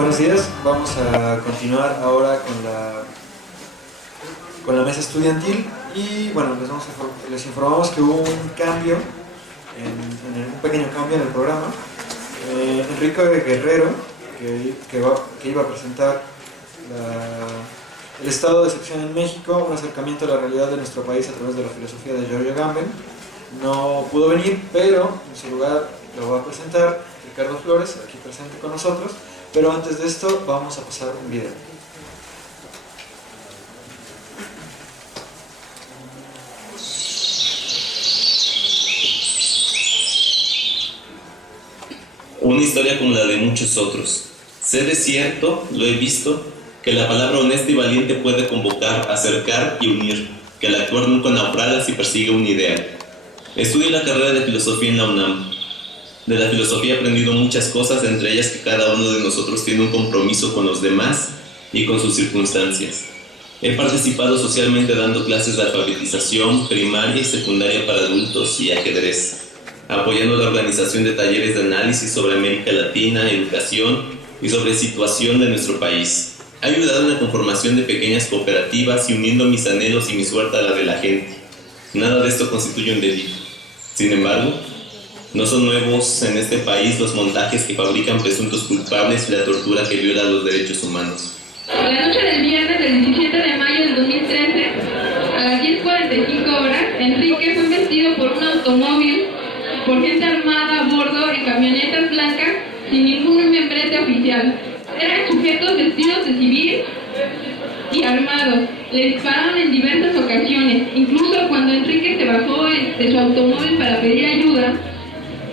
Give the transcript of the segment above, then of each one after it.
Buenos días, vamos a continuar ahora con la mesa estudiantil y bueno, les informamos que hubo un cambio, un pequeño cambio en el programa. Enrique Guerrero, que iba a presentar el estado de excepción en México, un acercamiento a la realidad de nuestro país a través de la filosofía de Giorgio Agamben, no pudo venir, pero en su lugar lo va a presentar Ricardo Flores, aquí presente con nosotros. Pero antes de esto vamos a pasar un video. Una historia como la de muchos otros. Sé de cierto, lo he visto, que la palabra honesta y valiente puede convocar, acercar y unir, que el actuar nunca naufraga si persigue un ideal. Estudié la carrera de filosofía en la UNAM. De la filosofía he aprendido muchas cosas, entre ellas que cada uno de nosotros tiene un compromiso con los demás y con sus circunstancias. He participado socialmente dando clases de alfabetización, primaria y secundaria para adultos y ajedrez, apoyando la organización de talleres de análisis sobre América Latina, educación y sobre situación de nuestro país. He ayudado en la conformación de pequeñas cooperativas y uniendo mis anhelos y mi suerte a la de la gente. Nada de esto constituye un delito. Sin embargo, no son nuevos en este país los montajes que fabrican presuntos culpables y la tortura que viola los derechos humanos. La noche del viernes del 17 de mayo del 2013, a las 10:45 horas, Enrique fue embestido por un automóvil por gente armada a bordo en camionetas blancas sin ningún membrete oficial. Eran sujetos vestidos de civil y armados. Le dispararon en diversas ocasiones, incluso cuando Enrique se bajó de su automóvil para pedir ayuda.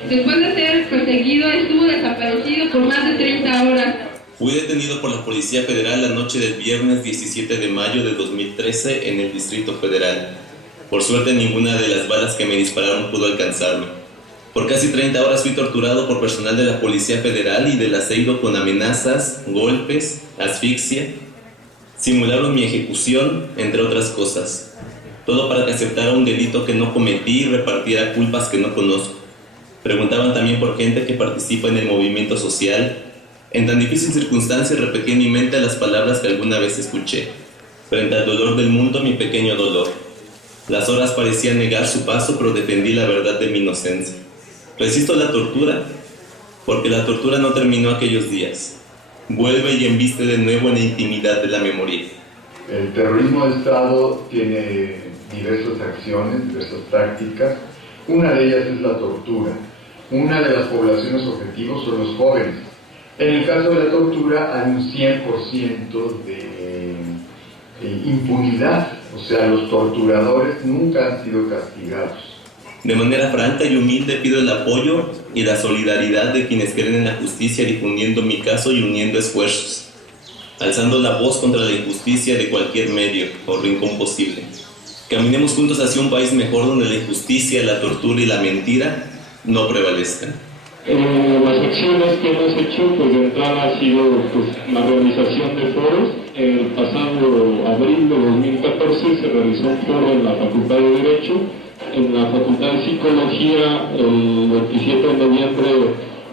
Después de ser perseguido, estuvo desaparecido por más de 30 horas. Fui detenido por la Policía Federal la noche del viernes 17 de mayo de 2013 en el Distrito Federal. Por suerte, ninguna de las balas que me dispararon pudo alcanzarme. Por casi 30 horas fui torturado por personal de la Policía Federal y del aseido con amenazas, golpes, asfixia. Simularon mi ejecución, entre otras cosas. Todo para que aceptara un delito que no cometí y repartiera culpas que no conozco. Preguntaban también por gente que participa en el movimiento social. En tan difícil circunstancia repetí en mi mente las palabras que alguna vez escuché. Frente al dolor del mundo, mi pequeño dolor. Las horas parecían negar su paso, pero defendí la verdad de mi inocencia. Resisto la tortura, porque la tortura no terminó aquellos días. Vuelve y embiste de nuevo en la intimidad de la memoria. El terrorismo de Estado tiene diversas acciones, diversas prácticas. Una de ellas es la tortura. Una de las poblaciones objetivos son los jóvenes. En el caso de la tortura hay un 100% de impunidad, o sea, los torturadores nunca han sido castigados. De manera franca y humilde pido el apoyo y la solidaridad de quienes creen en la justicia, difundiendo mi caso y uniendo esfuerzos, alzando la voz contra la injusticia de cualquier medio o rincón posible. Caminemos juntos hacia un país mejor donde la injusticia, la tortura y la mentira no prevalezcan. Las acciones que hemos hecho, pues de entrada ha sido la realización de foros. El pasado abril de 2014 se realizó un foro en la Facultad de Derecho. En la Facultad de Psicología, el 27 de noviembre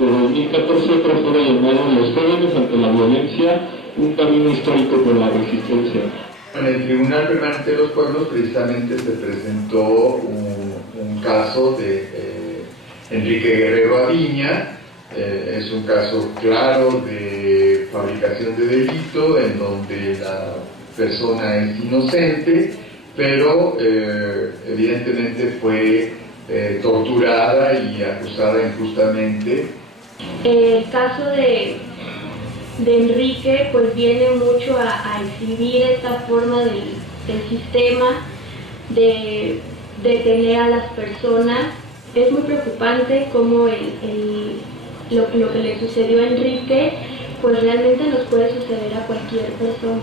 de 2014, otro foro llamado Los jóvenes ante la violencia, un camino histórico por la resistencia. En el Tribunal Permanente de los Pueblos precisamente se presentó un caso de Enrique Guerrero Aviña. Es un caso claro de fabricación de delito en donde la persona es inocente, pero evidentemente fue torturada y acusada injustamente. El caso de Enrique pues viene mucho a exhibir esta forma del sistema de detener a las personas. Es muy preocupante cómo lo que le sucedió a Enrique pues realmente nos puede suceder a cualquier persona.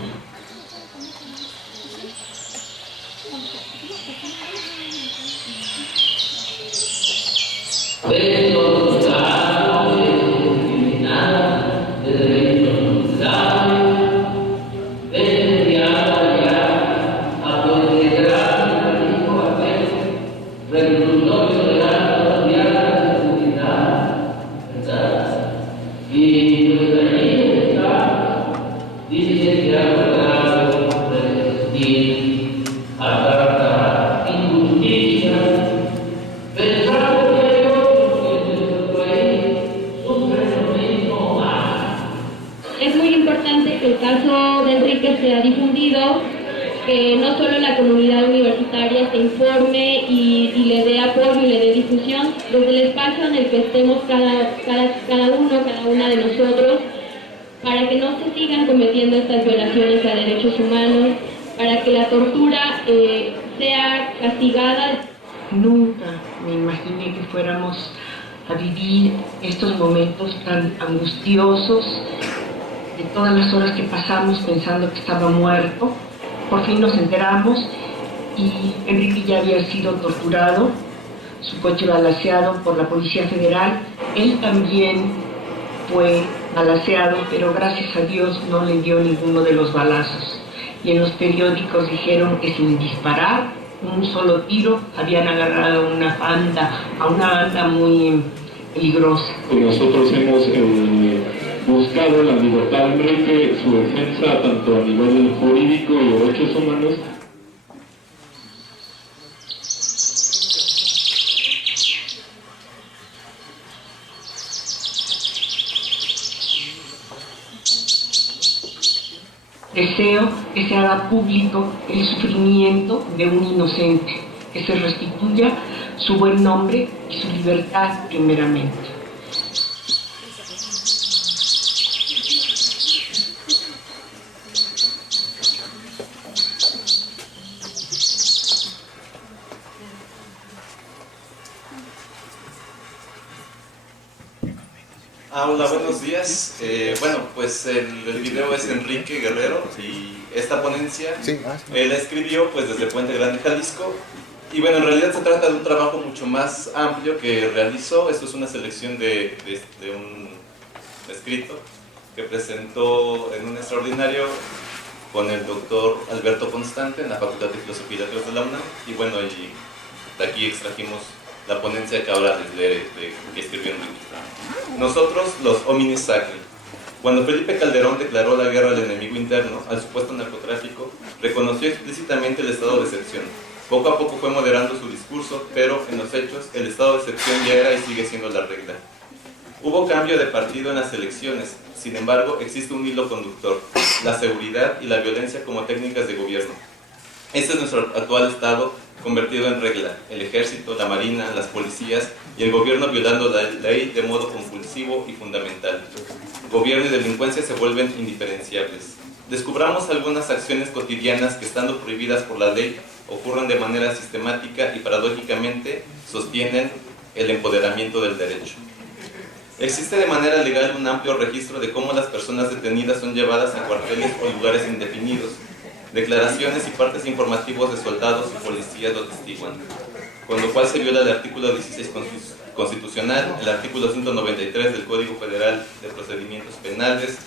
Y informe y le dé apoyo y le dé difusión desde el espacio en el que estemos cada una de nosotros, para que no se sigan cometiendo estas violaciones a derechos humanos, para que la tortura sea castigada. Nunca me imaginé que fuéramos a vivir estos momentos tan angustiosos, de todas las horas que pasamos pensando que estaba muerto. Por fin nos enteramos y Enrique ya había sido torturado, su coche balaceado por la Policía Federal, él también fue balaceado, pero gracias a Dios no le dio ninguno de los balazos. Y en los periódicos dijeron que sin disparar un solo tiro habían agarrado a una banda muy peligrosa. Nosotros hemos buscado la libertad de Enrique, su defensa tanto a nivel jurídico y de derechos humanos. Deseo que se haga público el sufrimiento de un inocente, que se restituya su buen nombre y su libertad primeramente. Hola, buenos días. Bueno, pues el video es Enrique Guerrero y esta ponencia él la escribió pues desde Puente Grande, Jalisco. Y bueno, en realidad se trata de un trabajo mucho más amplio que realizó. Esto es una selección de un escrito que presentó en un extraordinario con el doctor Alberto Constante en la Facultad de Filosofía y Letras de la UNAM. Y bueno, y de aquí extrajimos la ponencia que ahora les leeré, que escribió Enrique. Nosotros, los hominis sacri. Cuando Felipe Calderón declaró la guerra al enemigo interno, al supuesto narcotráfico, reconoció explícitamente el estado de excepción. Poco a poco fue moderando su discurso, pero en los hechos el estado de excepción ya era y sigue siendo la regla. Hubo cambio de partido en las elecciones, sin embargo existe un hilo conductor, la seguridad y la violencia como técnicas de gobierno. Este es nuestro actual estado convertido en regla, el ejército, la marina, las policías y el gobierno violando la ley de modo compulsivo y fundamental. Gobierno y delincuencia se vuelven indiferenciables. Descubramos algunas acciones cotidianas que, estando prohibidas por la ley, ocurren de manera sistemática y paradójicamente sostienen el empoderamiento del derecho. Existe de manera legal un amplio registro de cómo las personas detenidas son llevadas a cuarteles o lugares indefinidos. Declaraciones y partes informativos de soldados y policías lo testiguan, con lo cual se viola el artículo 16 constitucional, el artículo 193 del Código Federal de Procedimientos Penales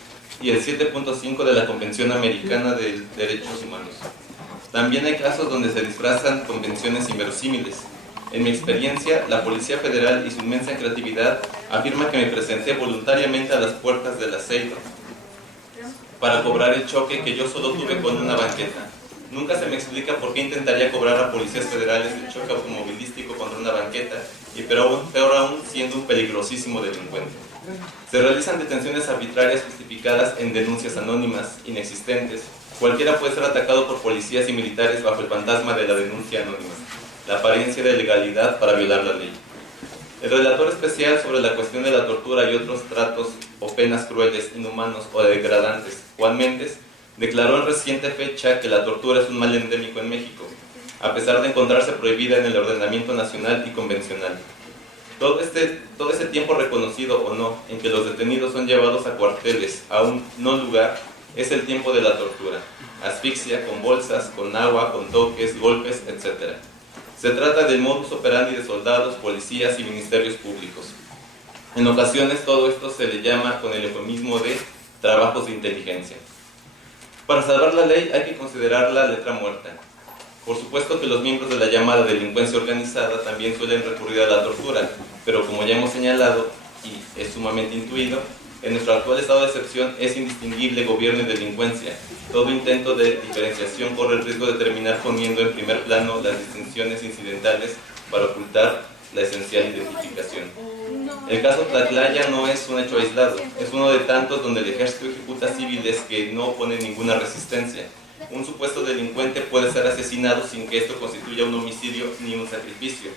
y el 7.5 de la Convención Americana de Derechos Humanos. También hay casos donde se disfrazan convenciones inverosímiles. En mi experiencia, la Policía Federal y su inmensa creatividad afirma que me presenté voluntariamente a las puertas del Aceido para cobrar el choque que yo solo tuve con una banqueta. Nunca se me explica por qué intentaría cobrar a policías federales el choque automovilístico contra una banqueta, y peor aún siendo un peligrosísimo delincuente. Se realizan detenciones arbitrarias justificadas en denuncias anónimas, inexistentes. Cualquiera puede ser atacado por policías y militares bajo el fantasma de la denuncia anónima, la apariencia de legalidad para violar la ley. El relator especial sobre la cuestión de la tortura y otros tratos o penas crueles, inhumanos o degradantes, Juan Méndez, declaró en reciente fecha que la tortura es un mal endémico en México, a pesar de encontrarse prohibida en el ordenamiento nacional y convencional. Todo ese tiempo reconocido o no en que los detenidos son llevados a cuarteles, a un no lugar, es el tiempo de la tortura. Asfixia, con bolsas, con agua, con toques, golpes, etc. Se trata del modus operandi de soldados, policías y ministerios públicos. En ocasiones todo esto se le llama con el eufemismo de trabajos de inteligencia. Para salvar la ley hay que considerar la letra muerta. Por supuesto que los miembros de la llamada delincuencia organizada también suelen recurrir a la tortura, pero como ya hemos señalado, y es sumamente intuido, en nuestro actual estado de excepción es indistinguible gobierno y delincuencia. Todo intento de diferenciación corre el riesgo de terminar poniendo en primer plano las distinciones incidentales para ocultar la esencial identificación. El caso Tlatlaya no es un hecho aislado, es uno de tantos donde el ejército ejecuta civiles que no oponen ninguna resistencia. Un supuesto delincuente puede ser asesinado sin que esto constituya un homicidio ni un sacrificio,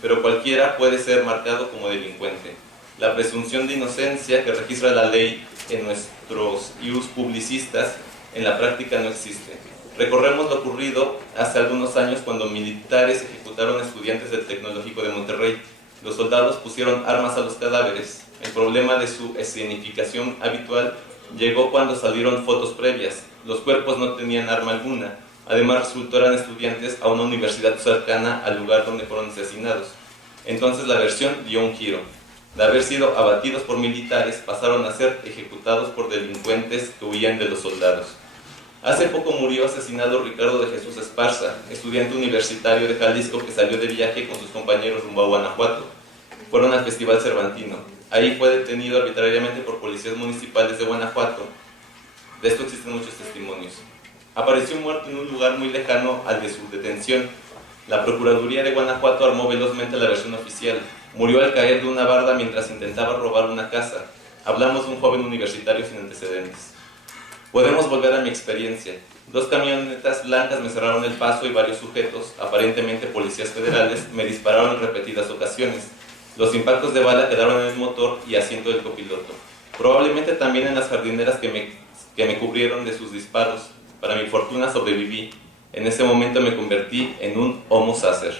pero cualquiera puede ser marcado como delincuente. La presunción de inocencia que registra la ley en nuestros ius publicistas en la práctica no existe. Recorremos lo ocurrido hace algunos años cuando militares ejecutaron a estudiantes del Tecnológico de Monterrey. Los soldados pusieron armas a los cadáveres. El problema de su escenificación habitual llegó cuando salieron fotos previas. Los cuerpos no tenían arma alguna. Además resultó eran estudiantes a una universidad cercana al lugar donde fueron asesinados. Entonces la versión dio un giro. De haber sido abatidos por militares, pasaron a ser ejecutados por delincuentes que huían de los soldados. Hace poco murió asesinado Ricardo de Jesús Esparza, estudiante universitario de Jalisco que salió de viaje con sus compañeros rumbo a Guanajuato. Fueron al Festival Cervantino. Ahí fue detenido arbitrariamente por policías municipales de Guanajuato. De esto existen muchos testimonios. Apareció muerto en un lugar muy lejano al de su detención. La Procuraduría de Guanajuato armó velozmente la versión oficial. Murió al caer de una barda mientras intentaba robar una casa. Hablamos de un joven universitario sin antecedentes. Podemos volver a mi experiencia. 2 camionetas blancas me cerraron el paso y varios sujetos, aparentemente policías federales, me dispararon en repetidas ocasiones. Los impactos de bala quedaron en el motor y asiento del copiloto. Probablemente también en las jardineras que me cubrieron de sus disparos. Para mi fortuna sobreviví. En ese momento me convertí en un homo sacer.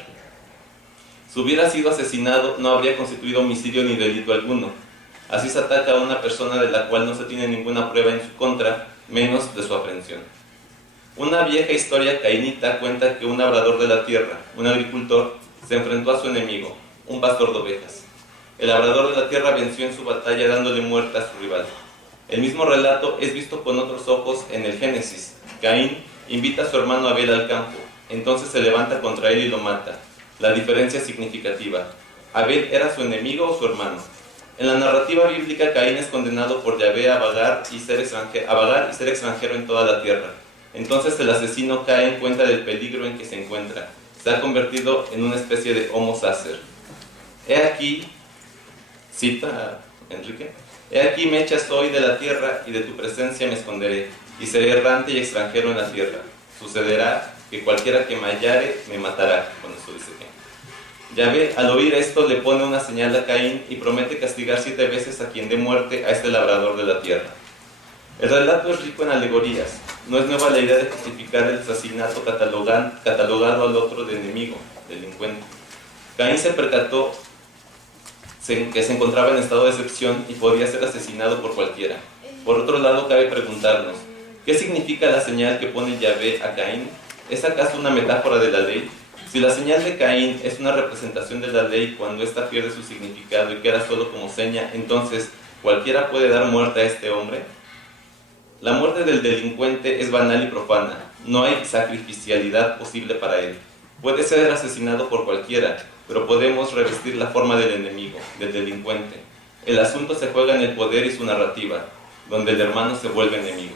Si hubiera sido asesinado, no habría constituido homicidio ni delito alguno. Así se ataca a una persona de la cual no se tiene ninguna prueba en su contra, menos de su aprehensión. Una vieja historia cainita cuenta que un labrador de la tierra, un agricultor, se enfrentó a su enemigo, un pastor de ovejas. El labrador de la tierra venció en su batalla dándole muerte a su rival. El mismo relato es visto con otros ojos en el Génesis. Caín invita a su hermano Abel al campo, entonces se levanta contra él y lo mata. La diferencia es significativa. ¿Abel era su enemigo o su hermano? En la narrativa bíblica, Caín es condenado por Yahvé a vagar y ser extranjero en toda la tierra. Entonces el asesino cae en cuenta del peligro en que se encuentra. Se ha convertido en una especie de homo sacer. He aquí, cita Enrique, he aquí me echas hoy de la tierra y de tu presencia me esconderé, y seré errante y extranjero en la tierra. Sucederá que cualquiera que me hallare me matará. Con esto dice que Yahvé, al oír esto, le pone una señal a Caín y promete castigar 7 veces a quien dé muerte a este labrador de la tierra. El relato es rico en alegorías. No es nueva la idea de justificar el asesinato catalogado al otro de enemigo, delincuente. Caín se percató que se encontraba en estado de excepción y podía ser asesinado por cualquiera. Por otro lado, cabe preguntarnos, ¿qué significa la señal que pone Yahvé a Caín? ¿Es acaso una metáfora de la ley? Si la señal de Caín es una representación de la ley cuando ésta pierde su significado y queda solo como seña, entonces, ¿cualquiera puede dar muerte a este hombre? La muerte del delincuente es banal y profana. No hay sacrificialidad posible para él. Puede ser asesinado por cualquiera, pero podemos revestir la forma del enemigo, del delincuente. El asunto se juega en el poder y su narrativa, donde el hermano se vuelve enemigo.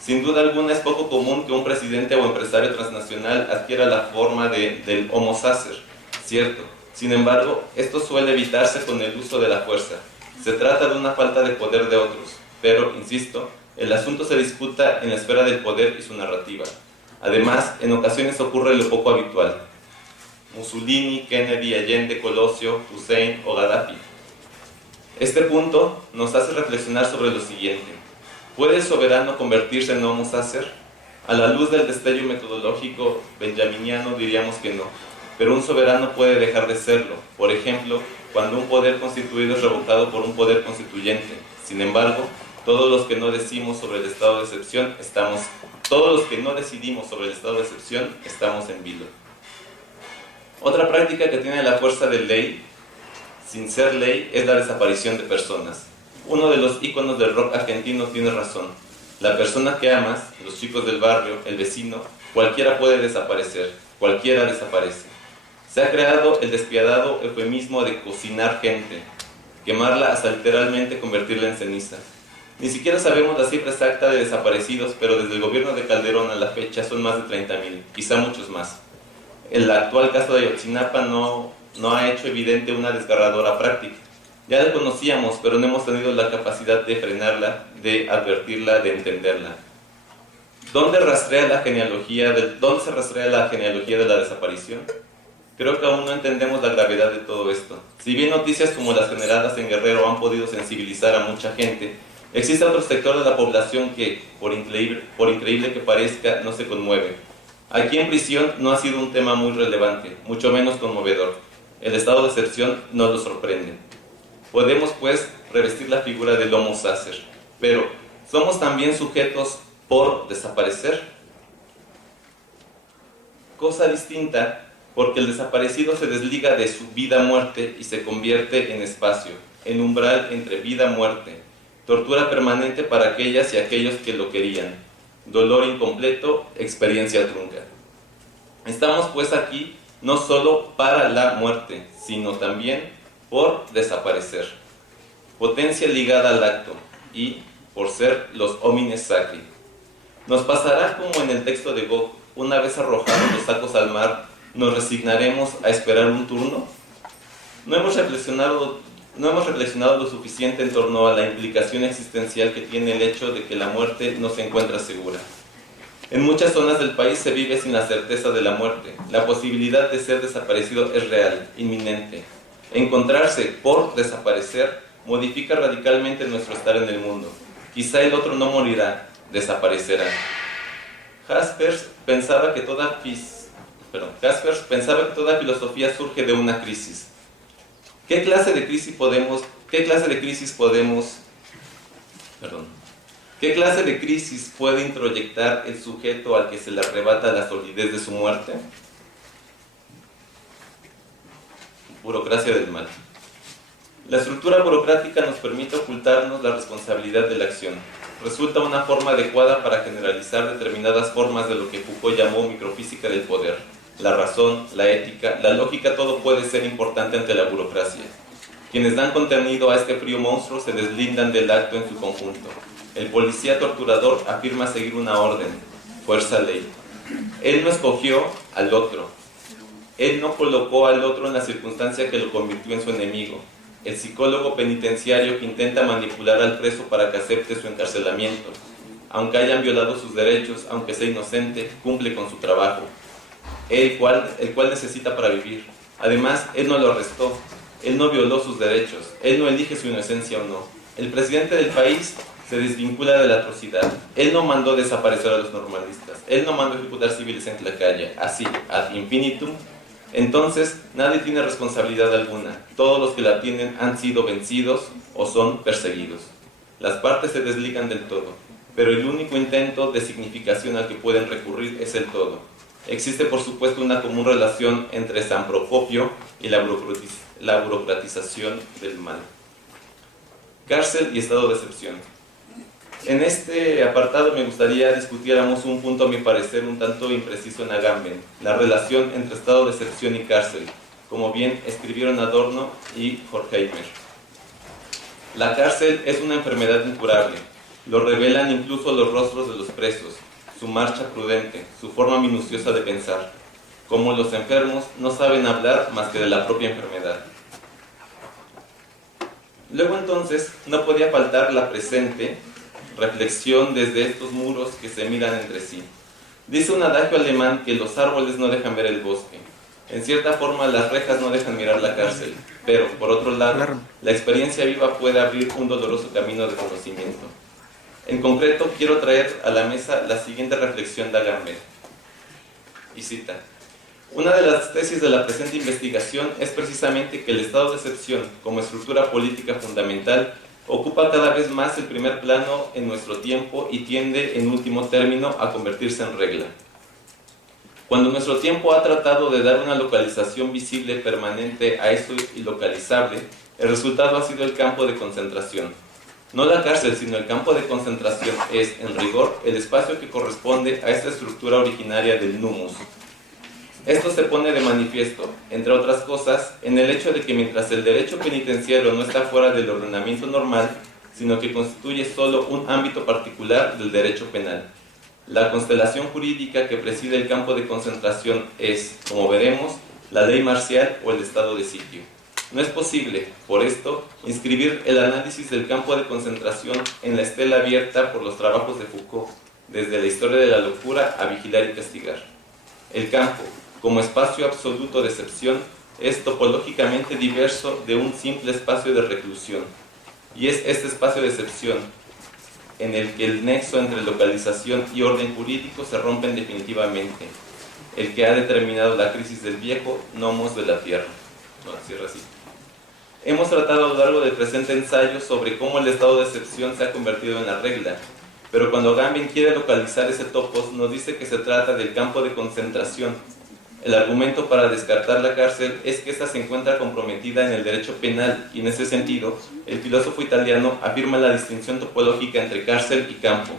Sin duda alguna es poco común que un presidente o empresario transnacional adquiera la forma del homo sacer, ¿cierto? Sin embargo, esto suele evitarse con el uso de la fuerza. Se trata de una falta de poder de otros, pero, insisto, el asunto se disputa en la esfera del poder y su narrativa. Además, en ocasiones ocurre lo poco habitual. Mussolini, Kennedy, Allende, Colosio, Hussein o Gaddafi. Este punto nos hace reflexionar sobre lo siguiente. ¿Puede el soberano convertirse en homo sacer? A la luz del destello metodológico benjaminiano diríamos que no, pero un soberano puede dejar de serlo, por ejemplo, cuando un poder constituido es revocado por un poder constituyente. Sin embargo, todos los que no decidimos sobre el estado de excepción estamos en vilo. Otra práctica que tiene la fuerza de ley, sin ser ley, es la desaparición de personas. Uno de los íconos del rock argentino tiene razón. La persona que amas, los chicos del barrio, el vecino, cualquiera puede desaparecer, cualquiera desaparece. Se ha creado el despiadado eufemismo de cocinar gente, quemarla hasta literalmente convertirla en ceniza. Ni siquiera sabemos la cifra exacta de desaparecidos, pero desde el gobierno de Calderón a la fecha son más de 30,000, quizá muchos más. El actual caso de Ayotzinapa no ha hecho evidente una desgarradora práctica. Ya la conocíamos, pero no hemos tenido la capacidad de frenarla, de advertirla, de entenderla. ¿Dónde se rastrea la genealogía de la desaparición? Creo que aún no entendemos la gravedad de todo esto. Si bien noticias como las generadas en Guerrero han podido sensibilizar a mucha gente, existe otro sector de la población que, por increíble que parezca, no se conmueve. Aquí en prisión no ha sido un tema muy relevante, mucho menos conmovedor. El estado de excepción no lo sorprende. Podemos, pues, revestir la figura del Homo Sacer, pero ¿somos también sujetos por desaparecer? Cosa distinta, porque el desaparecido se desliga de su vida-muerte y se convierte en espacio, en umbral entre vida-muerte, tortura permanente para aquellas y aquellos que lo querían, dolor incompleto, experiencia trunca. Estamos pues aquí no solo para la muerte, sino también por desaparecer, potencia ligada al acto y por ser los homines sacri. Nos pasará como en el texto de Gog, una vez arrojados los sacos al mar, ¿nos resignaremos a esperar un turno? No hemos reflexionado lo suficiente en torno a la implicación existencial que tiene el hecho de que la muerte no se encuentra segura. En muchas zonas del país se vive sin la certeza de la muerte. La posibilidad de ser desaparecido es real, inminente. Encontrarse por desaparecer modifica radicalmente nuestro estar en el mundo. Quizá el otro no morirá, desaparecerá. Jaspers pensaba que toda filosofía surge de una crisis. ¿Qué clase de crisis puede introyectar el sujeto al que se le arrebata la solidez de su muerte? Burocracia del mal. La estructura burocrática nos permite ocultarnos la responsabilidad de la acción. Resulta una forma adecuada para generalizar determinadas formas de lo que Foucault llamó microfísica del poder. La razón, la ética, la lógica, todo puede ser importante ante la burocracia. Quienes dan contenido a este frío monstruo se deslindan del acto en su conjunto. El policía torturador afirma seguir una orden, fuerza ley. Él no escogió al otro. Él no colocó al otro en la circunstancia que lo convirtió en su enemigo. El psicólogo penitenciario que intenta manipular al preso para que acepte su encarcelamiento. Aunque hayan violado sus derechos, aunque sea inocente, cumple con su trabajo, el cual necesita para vivir. Además, él no lo arrestó, él no violó sus derechos, él no elige su inocencia o no. El presidente del país se desvincula de la atrocidad. Él no mandó desaparecer a los normalistas, él no mandó ejecutar civiles en Tlaxcala, así, ad infinitum. Entonces, nadie tiene responsabilidad alguna. Todos los que la tienen han sido vencidos o son perseguidos. Las partes se desligan del todo, pero el único intento de significación al que pueden recurrir es el todo. Existe, por supuesto, una común relación entre San Procopio y la burocratización del mal. Cárcel y estado de excepción. En este apartado me gustaría discutiéramos un punto, a mi parecer, un tanto impreciso en Agamben, la relación entre estado de excepción y cárcel, como bien escribieron Adorno y Horkheimer. La cárcel es una enfermedad incurable, lo revelan incluso los rostros de los presos, su marcha prudente, su forma minuciosa de pensar, como los enfermos no saben hablar más que de la propia enfermedad. Luego entonces no podía faltar la presente reflexión desde estos muros que se miran entre sí. Dice un adagio alemán que los árboles no dejan ver el bosque. En cierta forma las rejas no dejan mirar la cárcel, pero por otro lado, la experiencia viva puede abrir un doloroso camino de conocimiento. En concreto, quiero traer a la mesa la siguiente reflexión de Agamben. Y cita: una de las tesis de la presente investigación es precisamente que el estado de excepción, como estructura política fundamental, ocupa cada vez más el primer plano en nuestro tiempo y tiende, en último término, a convertirse en regla. Cuando nuestro tiempo ha tratado de dar una localización visible permanente a esto ilocalizable, el resultado ha sido el campo de concentración. No la cárcel, sino el campo de concentración es, en rigor, el espacio que corresponde a esta estructura originaria del numus. Esto se pone de manifiesto, entre otras cosas, en el hecho de que mientras el derecho penitenciario no está fuera del ordenamiento normal, sino que constituye solo un ámbito particular del derecho penal, la constelación jurídica que preside el campo de concentración es, como veremos, la ley marcial o el estado de sitio. No es posible, por esto, inscribir el análisis del campo de concentración en la estela abierta por los trabajos de Foucault, desde la historia de la locura a vigilar y castigar. El campo, como espacio absoluto de excepción, es topológicamente diverso de un simple espacio de reclusión, y es este espacio de excepción en el que el nexo entre localización y orden jurídico se rompen definitivamente, el que ha determinado la crisis del viejo nomos de la tierra. No, cierra así. Hemos tratado a lo largo del presente ensayo sobre cómo el estado de excepción se ha convertido en la regla, pero cuando Agamben quiere localizar ese topos, nos dice que se trata del campo de concentración. El argumento para descartar la cárcel es que ésta se encuentra comprometida en el derecho penal, y en ese sentido, el filósofo italiano afirma la distinción topológica entre cárcel y campo.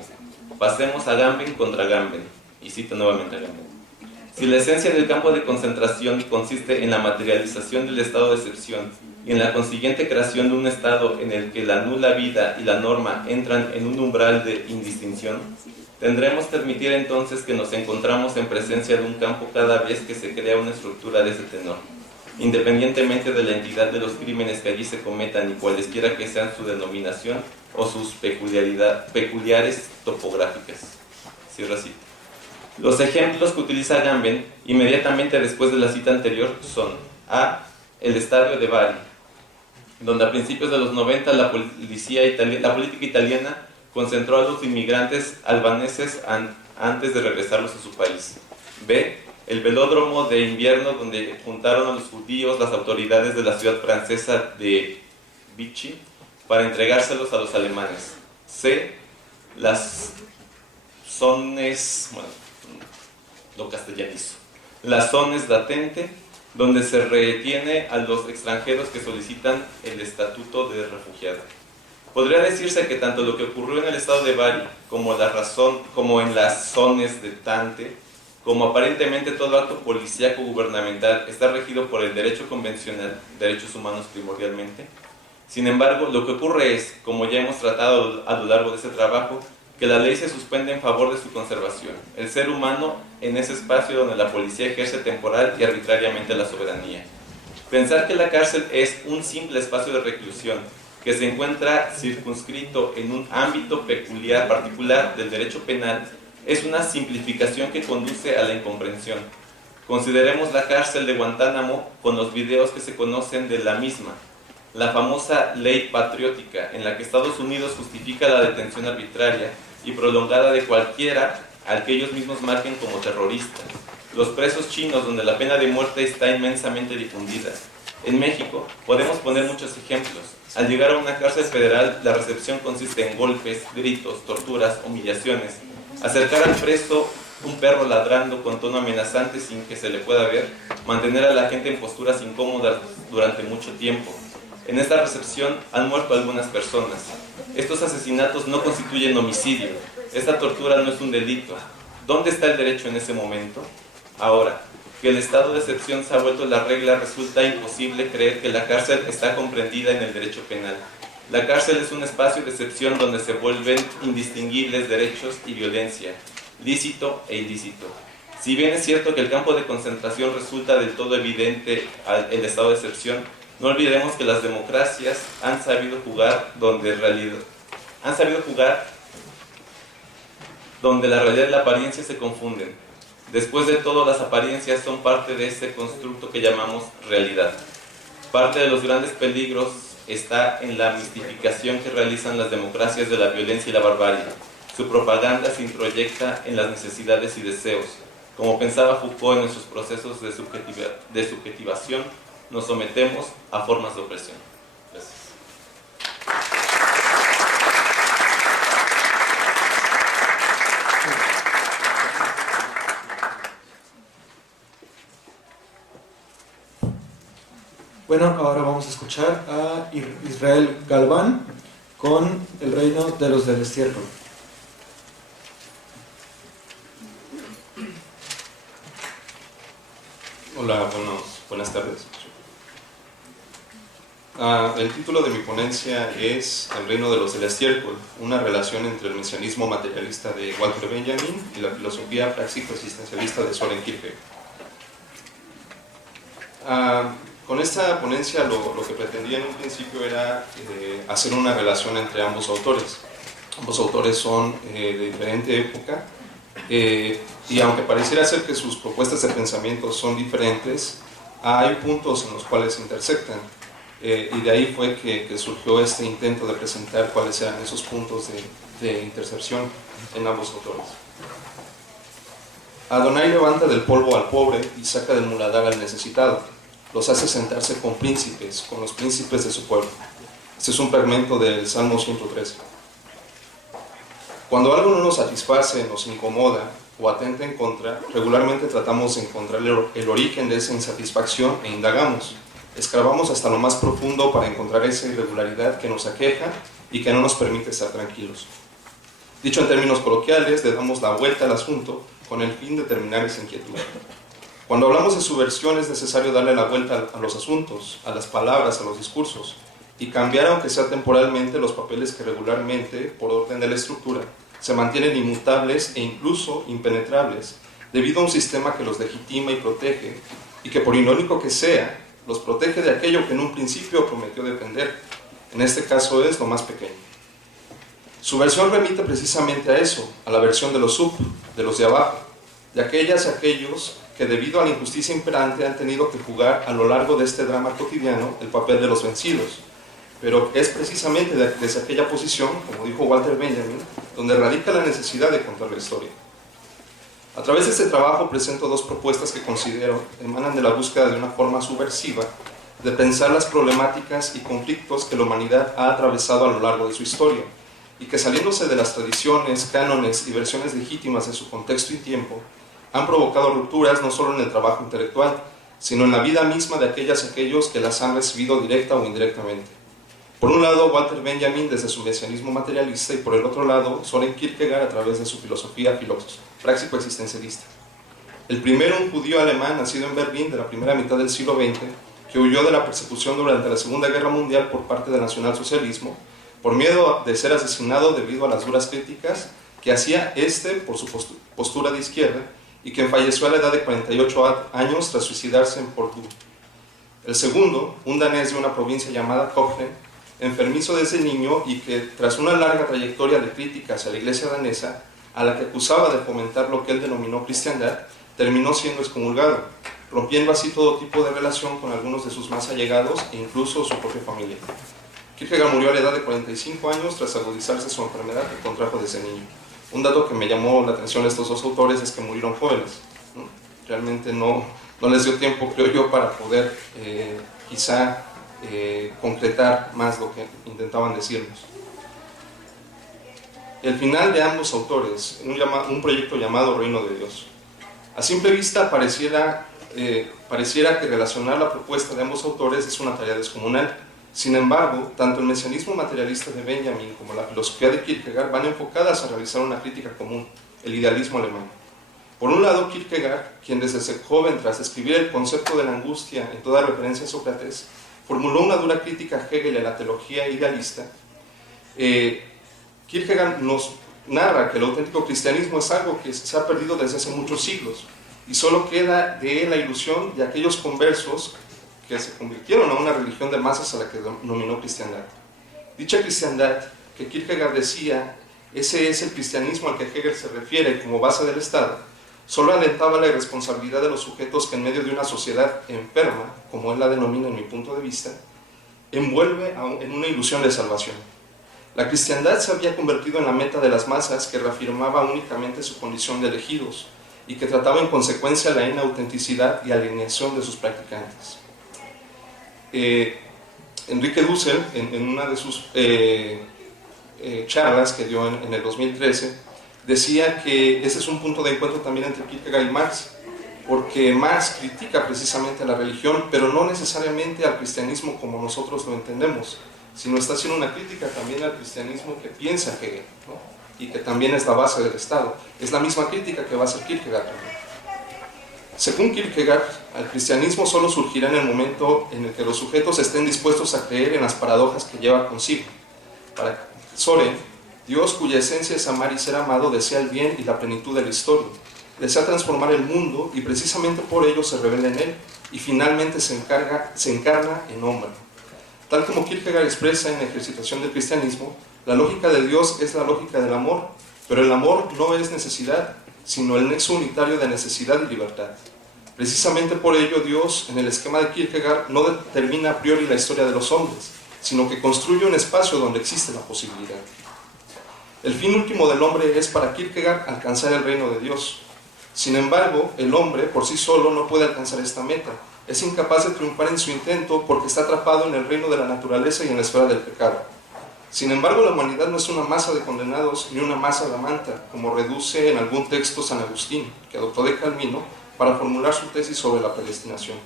Pasemos a Agamben contra Agamben, y cito nuevamente a Agamben. Si la esencia del campo de concentración consiste en la materialización del estado de excepción y en la consiguiente creación de un estado en el que la nula vida y la norma entran en un umbral de indistinción, tendremos que admitir entonces que nos encontramos en presencia de un campo cada vez que se crea una estructura de ese tenor, independientemente de la entidad de los crímenes que allí se cometan y cualesquiera que sean su denominación o sus peculiares topográficas. Cierra cita. Los ejemplos que utiliza Agamben inmediatamente después de la cita anterior son A. El estadio de Bari, donde a principios de los 90 la política italiana concentró a los inmigrantes albaneses antes de regresarlos a su país. B. El velódromo de invierno donde juntaron a los judíos las autoridades de la ciudad francesa de Vichy para entregárselos a los alemanes. C. Las zonas, lo castellanizo. Las zonas latente, donde se retiene a los extranjeros que solicitan el estatuto de refugiado. Podría decirse que tanto lo que ocurrió en el estado de Bari como en las zonas de Tante, como aparentemente todo acto policíaco gubernamental está regido por el derecho convencional, derechos humanos primordialmente. Sin embargo, lo que ocurre es, como ya hemos tratado a lo largo de este trabajo, que la ley se suspende en favor de su conservación, el ser humano en ese espacio donde la policía ejerce temporal y arbitrariamente la soberanía. Pensar que la cárcel es un simple espacio de reclusión que se encuentra circunscrito en un ámbito particular del derecho penal es una simplificación que conduce a la incomprensión. Consideremos la cárcel de Guantánamo con los videos que se conocen de la misma. La famosa ley patriótica, en la que Estados Unidos justifica la detención arbitraria y prolongada de cualquiera al que ellos mismos marquen como terrorista. Los presos chinos, donde la pena de muerte está inmensamente difundida. En México podemos poner muchos ejemplos. Al llegar a una cárcel federal, la recepción consiste en golpes, gritos, torturas, humillaciones. Acercar al preso un perro ladrando con tono amenazante sin que se le pueda ver, mantener a la gente en posturas incómodas durante mucho tiempo. En esta recepción han muerto algunas personas. Estos asesinatos no constituyen homicidio. Esta tortura no es un delito. ¿Dónde está el derecho en ese momento? Ahora, que el estado de excepción se ha vuelto la regla, resulta imposible creer que la cárcel está comprendida en el derecho penal. La cárcel es un espacio de excepción donde se vuelven indistinguibles derechos y violencia, lícito e ilícito. Si bien es cierto que el campo de concentración resulta del todo evidente el estado de excepción, no olvidemos que las democracias han sabido jugar donde la realidad y la apariencia se confunden. Después de todo, las apariencias son parte de ese constructo que llamamos realidad. Parte de los grandes peligros está en la mistificación que realizan las democracias de la violencia y la barbarie. Su propaganda se introyecta en las necesidades y deseos. Como pensaba Foucault en nuestros procesos de subjetivación, nos sometemos a formas de opresión. Gracias. Bueno, ahora vamos a escuchar a Israel Galván con El reino de los del destierro. Hola, buenas tardes. El título de mi ponencia es El reino de los del estiércol, una relación entre el mesianismo materialista de Walter Benjamin y la filosofía praxico-existencialista de Soren Kierkegaard. Con esta ponencia lo que pretendía en un principio era hacer una relación entre ambos autores. Ambos autores son de diferente época, y aunque pareciera ser que sus propuestas de pensamiento son diferentes, hay puntos en los cuales se intersectan, y de ahí fue que surgió este intento de presentar cuáles eran esos puntos de intersección en ambos autores. Adonai levanta del polvo al pobre y saca del muladar al necesitado. Los hace sentarse con príncipes, con los príncipes de su pueblo. Este es un fragmento del Salmo 113. Cuando algo no nos satisface, nos incomoda o atenta en contra, regularmente tratamos de encontrar el origen de esa insatisfacción e indagamos. Escarbamos hasta lo más profundo para encontrar esa irregularidad que nos aqueja y que no nos permite estar tranquilos. Dicho en términos coloquiales, le damos la vuelta al asunto con el fin de terminar esa inquietud. Cuando hablamos de subversión es necesario darle la vuelta a los asuntos, a las palabras, a los discursos, y cambiar, aunque sea temporalmente, los papeles que regularmente, por orden de la estructura, se mantienen inmutables e incluso impenetrables, debido a un sistema que los legitima y protege, y que por irónico que sea, los protege de aquello que en un principio prometió defender. En este caso es lo más pequeño. Su versión remite precisamente a eso, a la versión de los sub, de los de abajo, de aquellas y aquellos que debido a la injusticia imperante han tenido que jugar a lo largo de este drama cotidiano el papel de los vencidos. Pero es precisamente desde aquella posición, como dijo Walter Benjamin, donde radica la necesidad de contar la historia. A través de este trabajo presento dos propuestas que considero emanan de la búsqueda de una forma subversiva de pensar las problemáticas y conflictos que la humanidad ha atravesado a lo largo de su historia, y que saliéndose de las tradiciones, cánones y versiones legítimas de su contexto y tiempo, han provocado rupturas no solo en el trabajo intelectual, sino en la vida misma de aquellas y aquellos que las han recibido directa o indirectamente. Por un lado, Walter Benjamin desde su mesianismo materialista, y por el otro lado, Søren Kierkegaard a través de su filosofía práctico-existencialista. El primero, un judío alemán nacido en Berlín de la primera mitad del siglo XX, que huyó de la persecución durante la Segunda Guerra Mundial por parte del nacionalsocialismo, por miedo de ser asesinado debido a las duras críticas que hacía por su postura de izquierda, y quien falleció a la edad de 48 años tras suicidarse en Porto. El segundo, un danés de una provincia llamada Cochrane, enfermizo desde niño y que tras una larga trayectoria de críticas a la iglesia danesa, a la que acusaba de fomentar lo que él denominó cristiandad, terminó siendo excomulgado, rompiendo así todo tipo de relación con algunos de sus más allegados e incluso su propia familia. Kierkegaard murió a la edad de 45 años tras agudizarse su enfermedad que contrajo desde niño. Un dato que me llamó la atención de estos dos autores es que murieron jóvenes. Realmente no les dio tiempo, creo yo, para poder quizá concretar más lo que intentaban decirnos. El final de ambos autores, un proyecto llamado Reino de Dios. A simple vista pareciera que relacionar la propuesta de ambos autores es una tarea descomunal. Sin embargo, tanto el mesianismo materialista de Benjamin como la filosofía de Kierkegaard van enfocadas a realizar una crítica común, el idealismo alemán. Por un lado, Kierkegaard, quien desde joven, tras escribir el concepto de la angustia en toda referencia a Sócrates, formuló una dura crítica a Hegel y a la teología idealista. Kierkegaard nos narra que el auténtico cristianismo es algo que se ha perdido desde hace muchos siglos, y solo queda de él la ilusión de aquellos conversos que se convirtieron a una religión de masas a la que denominó cristiandad. Dicha cristiandad, que Kierkegaard decía, ese es el cristianismo al que Hegel se refiere como base del Estado, solo alentaba la irresponsabilidad de los sujetos que en medio de una sociedad enferma, como él la denomina en mi punto de vista, envuelve en una ilusión de salvación. La cristiandad se había convertido en la meta de las masas que reafirmaba únicamente su condición de elegidos y que trataba en consecuencia la inautenticidad y alineación de sus practicantes. Enrique Dussel, en una de sus charlas que dio en el 2013, decía que ese es un punto de encuentro también entre Kierkegaard y Marx, porque Marx critica precisamente a la religión, pero no necesariamente al cristianismo como nosotros lo entendemos, sino está haciendo una crítica también al cristianismo que piensa Hegel, ¿no? Y que también es la base del Estado. Es la misma crítica que va a hacer Kierkegaard también. Según Kierkegaard, el cristianismo solo surgirá en el momento en el que los sujetos estén dispuestos a creer en las paradojas que lleva consigo. Para Søren, Dios, cuya esencia es amar y ser amado, desea el bien y la plenitud de la historia. Desea transformar el mundo y precisamente por ello se revela en él y finalmente se encarna en hombre. Tal como Kierkegaard expresa en la ejercitación del cristianismo, La lógica de Dios es la lógica del amor, pero el amor no es necesidad, sino el nexo unitario de necesidad y libertad. Precisamente por ello Dios, en el esquema de Kierkegaard, no determina a priori la historia de los hombres, sino que construye un espacio donde existe la posibilidad. El fin último del hombre es para Kierkegaard alcanzar el reino de Dios. Sin embargo, el hombre por sí solo no puede alcanzar esta meta. Es incapaz de triunfar en su intento porque está atrapado en el reino de la naturaleza y en la esfera del pecado. Sin embargo, la humanidad no es una masa de condenados ni una masa de manta, como reduce en algún texto San Agustín, que adoptó de Calvino para formular su tesis sobre la predestinación.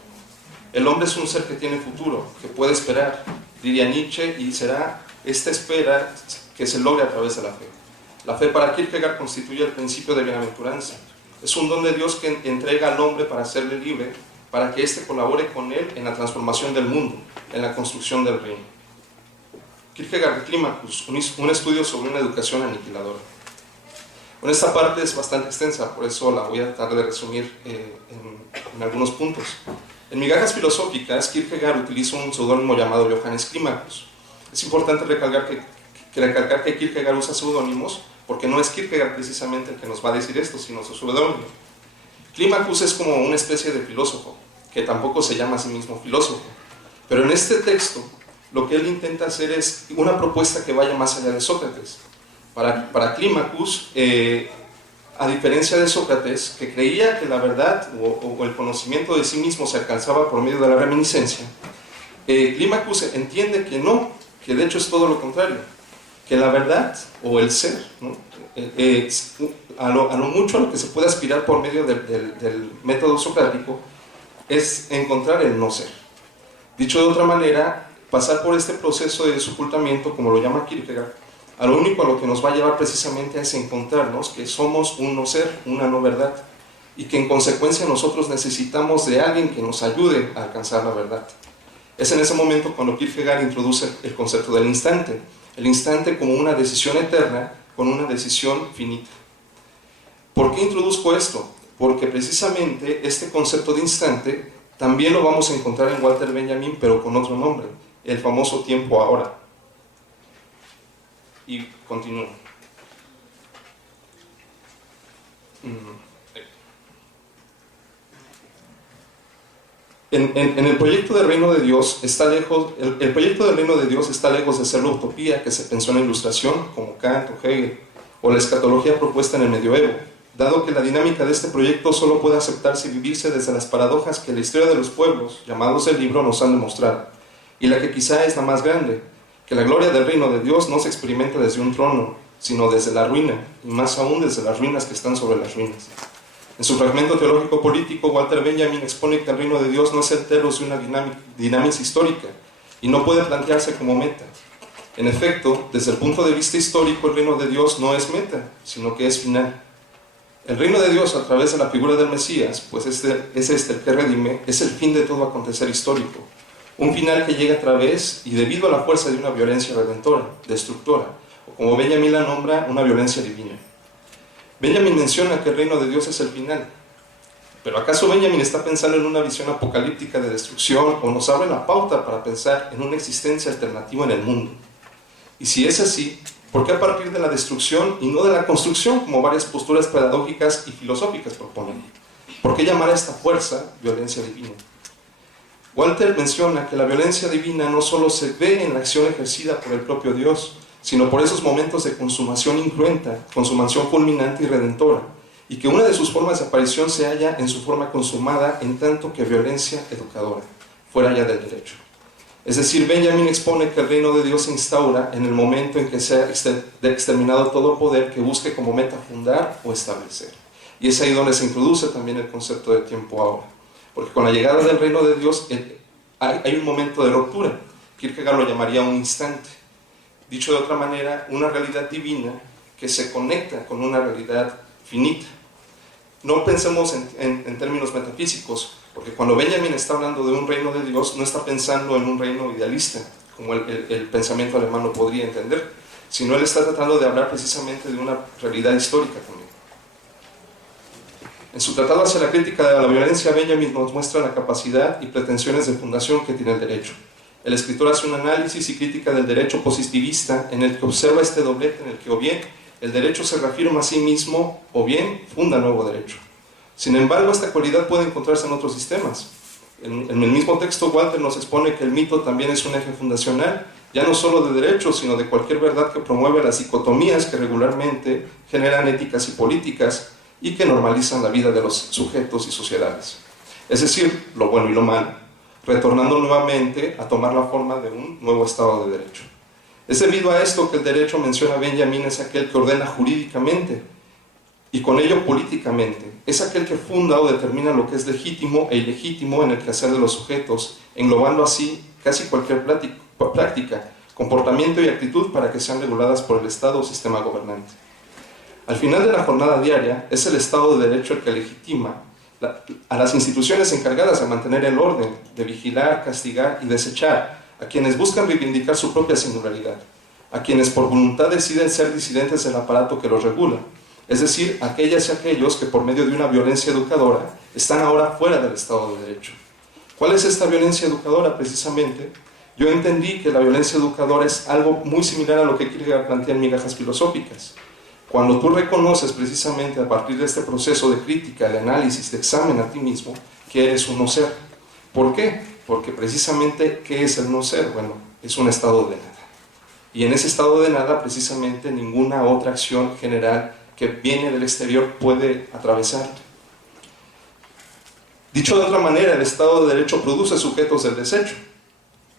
El hombre es un ser que tiene futuro, que puede esperar, diría Nietzsche, y será esta espera que se logre a través de la fe. La fe para Kierkegaard constituye el principio de bienaventuranza. Es un don de Dios que entrega al hombre para hacerle libre, para que éste colabore con él en la transformación del mundo, en la construcción del reino. Kierkegaard Climacus, un estudio sobre una educación aniquiladora. Bueno, esta parte es bastante extensa, por eso la voy a tratar de resumir en algunos puntos. En Migajas filosóficas, Kierkegaard utiliza un seudónimo llamado Johannes Climacus. Es importante recalcar que Kierkegaard usa seudónimos porque no es Kierkegaard precisamente el que nos va a decir esto, sino su seudónimo. Climacus es como una especie de filósofo, que tampoco se llama a sí mismo filósofo. Pero en este texto, lo que él intenta hacer es una propuesta que vaya más allá de Sócrates. Para Climacus, a diferencia de Sócrates, que creía que la verdad o el conocimiento de sí mismo se alcanzaba por medio de la reminiscencia, Climacus entiende que no, que de hecho es todo lo contrario, que la verdad o el ser, ¿no? A lo mucho a lo que se puede aspirar por medio del método socrático es encontrar el no ser. Dicho de otra manera, pasar por este proceso de desocultamiento, como lo llama Kierkegaard, a lo único a lo que nos va a llevar precisamente es encontrarnos que somos un no ser, una no verdad, y que en consecuencia nosotros necesitamos de alguien que nos ayude a alcanzar la verdad. Es en ese momento cuando Kierkegaard introduce el concepto del instante, el instante como una decisión eterna con una decisión finita. ¿Por qué introduzco esto? Porque precisamente este concepto de instante también lo vamos a encontrar en Walter Benjamin, pero con otro nombre, el famoso tiempo ahora. Y continúo. En el proyecto del reino de Dios está lejos, el proyecto del reino de Dios está lejos de ser la utopía que se pensó en la Ilustración, como Kant o Hegel, o la escatología propuesta en el medioevo, dado que la dinámica de este proyecto solo puede aceptarse y vivirse desde las paradojas que la historia de los pueblos, llamados el libro, nos han demostrado, y la que quizá es la más grande, que la gloria del reino de Dios no se experimenta desde un trono, sino desde la ruina, y más aún desde las ruinas que están sobre las ruinas. En su fragmento teológico político, Walter Benjamin expone que el reino de Dios no es el telos de una dinámica histórica, y no puede plantearse como meta. En efecto, desde el punto de vista histórico, el reino de Dios no es meta, sino que es final. El reino de Dios, a través de la figura del Mesías, pues es el que redime, es el fin de todo acontecer histórico. Un final que llega a través y debido a la fuerza de una violencia redentora, destructora, o como Benjamin la nombra, una violencia divina. Benjamin menciona que el reino de Dios es el final. ¿Pero acaso Benjamin está pensando en una visión apocalíptica de destrucción o nos abre la pauta para pensar en una existencia alternativa en el mundo? Y si es así, ¿por qué a partir de la destrucción y no de la construcción, como varias posturas pedagógicas y filosóficas proponen? ¿Por qué llamar a esta fuerza violencia divina? Walter menciona que la violencia divina no solo se ve en la acción ejercida por el propio Dios, sino por esos momentos de consumación incruenta, consumación fulminante y redentora, y que una de sus formas de aparición se halla en su forma consumada en tanto que violencia educadora, fuera ya del derecho. Es decir, Benjamin expone que el reino de Dios se instaura en el momento en que sea exterminado todo poder que busque como meta fundar o establecer. Y es ahí donde se introduce también el concepto de tiempo ahora. Porque con la llegada del reino de Dios hay un momento de ruptura. Kierkegaard lo llamaría un instante. Dicho de otra manera, una realidad divina que se conecta con una realidad finita. No pensemos en términos metafísicos, porque cuando Benjamin está hablando de un reino de Dios, no está pensando en un reino idealista, como el pensamiento alemán lo podría entender, sino él está tratando de hablar precisamente de una realidad histórica también. En su tratado hacia la crítica de la violencia, Benjamin nos muestra la capacidad y pretensiones de fundación que tiene el derecho. El escritor hace un análisis y crítica del derecho positivista en el que observa este doblete en el que o bien el derecho se reafirma a sí mismo o bien funda nuevo derecho. Sin embargo, esta cualidad puede encontrarse en otros sistemas. En el mismo texto, Walter nos expone que el mito también es un eje fundacional, ya no solo de derecho, sino de cualquier verdad que promueve las dicotomías que regularmente generan éticas y políticas y que normalizan la vida de los sujetos y sociedades. Es decir, lo bueno y lo malo, retornando nuevamente a tomar la forma de un nuevo Estado de Derecho. Es debido a esto que el derecho, menciona Benjamin, es aquel que ordena jurídicamente y con ello políticamente. Es aquel que funda o determina lo que es legítimo e ilegítimo en el quehacer de los sujetos, englobando así casi cualquier práctica, comportamiento y actitud para que sean reguladas por el Estado o sistema gobernante. Al final de la jornada diaria, es el Estado de Derecho el que legitima a las instituciones encargadas de mantener el orden, de vigilar, castigar y desechar a quienes buscan reivindicar su propia singularidad, a quienes por voluntad deciden ser disidentes del aparato que los regula, es decir, aquellas y aquellos que por medio de una violencia educadora están ahora fuera del Estado de Derecho. ¿Cuál es esta violencia educadora? Precisamente, yo entendí que la violencia educadora es algo muy similar a lo que Kierkegaard plantea en Migajas filosóficas. Cuando tú reconoces precisamente a partir de este proceso de crítica, de análisis, de examen a ti mismo, que eres un no ser. ¿Por qué? Porque precisamente, ¿qué es el no ser? Bueno, es un estado de nada. Y en ese estado de nada, precisamente, ninguna otra acción general que viene del exterior puede atravesarlo. Dicho de otra manera, el Estado de Derecho produce sujetos del desecho,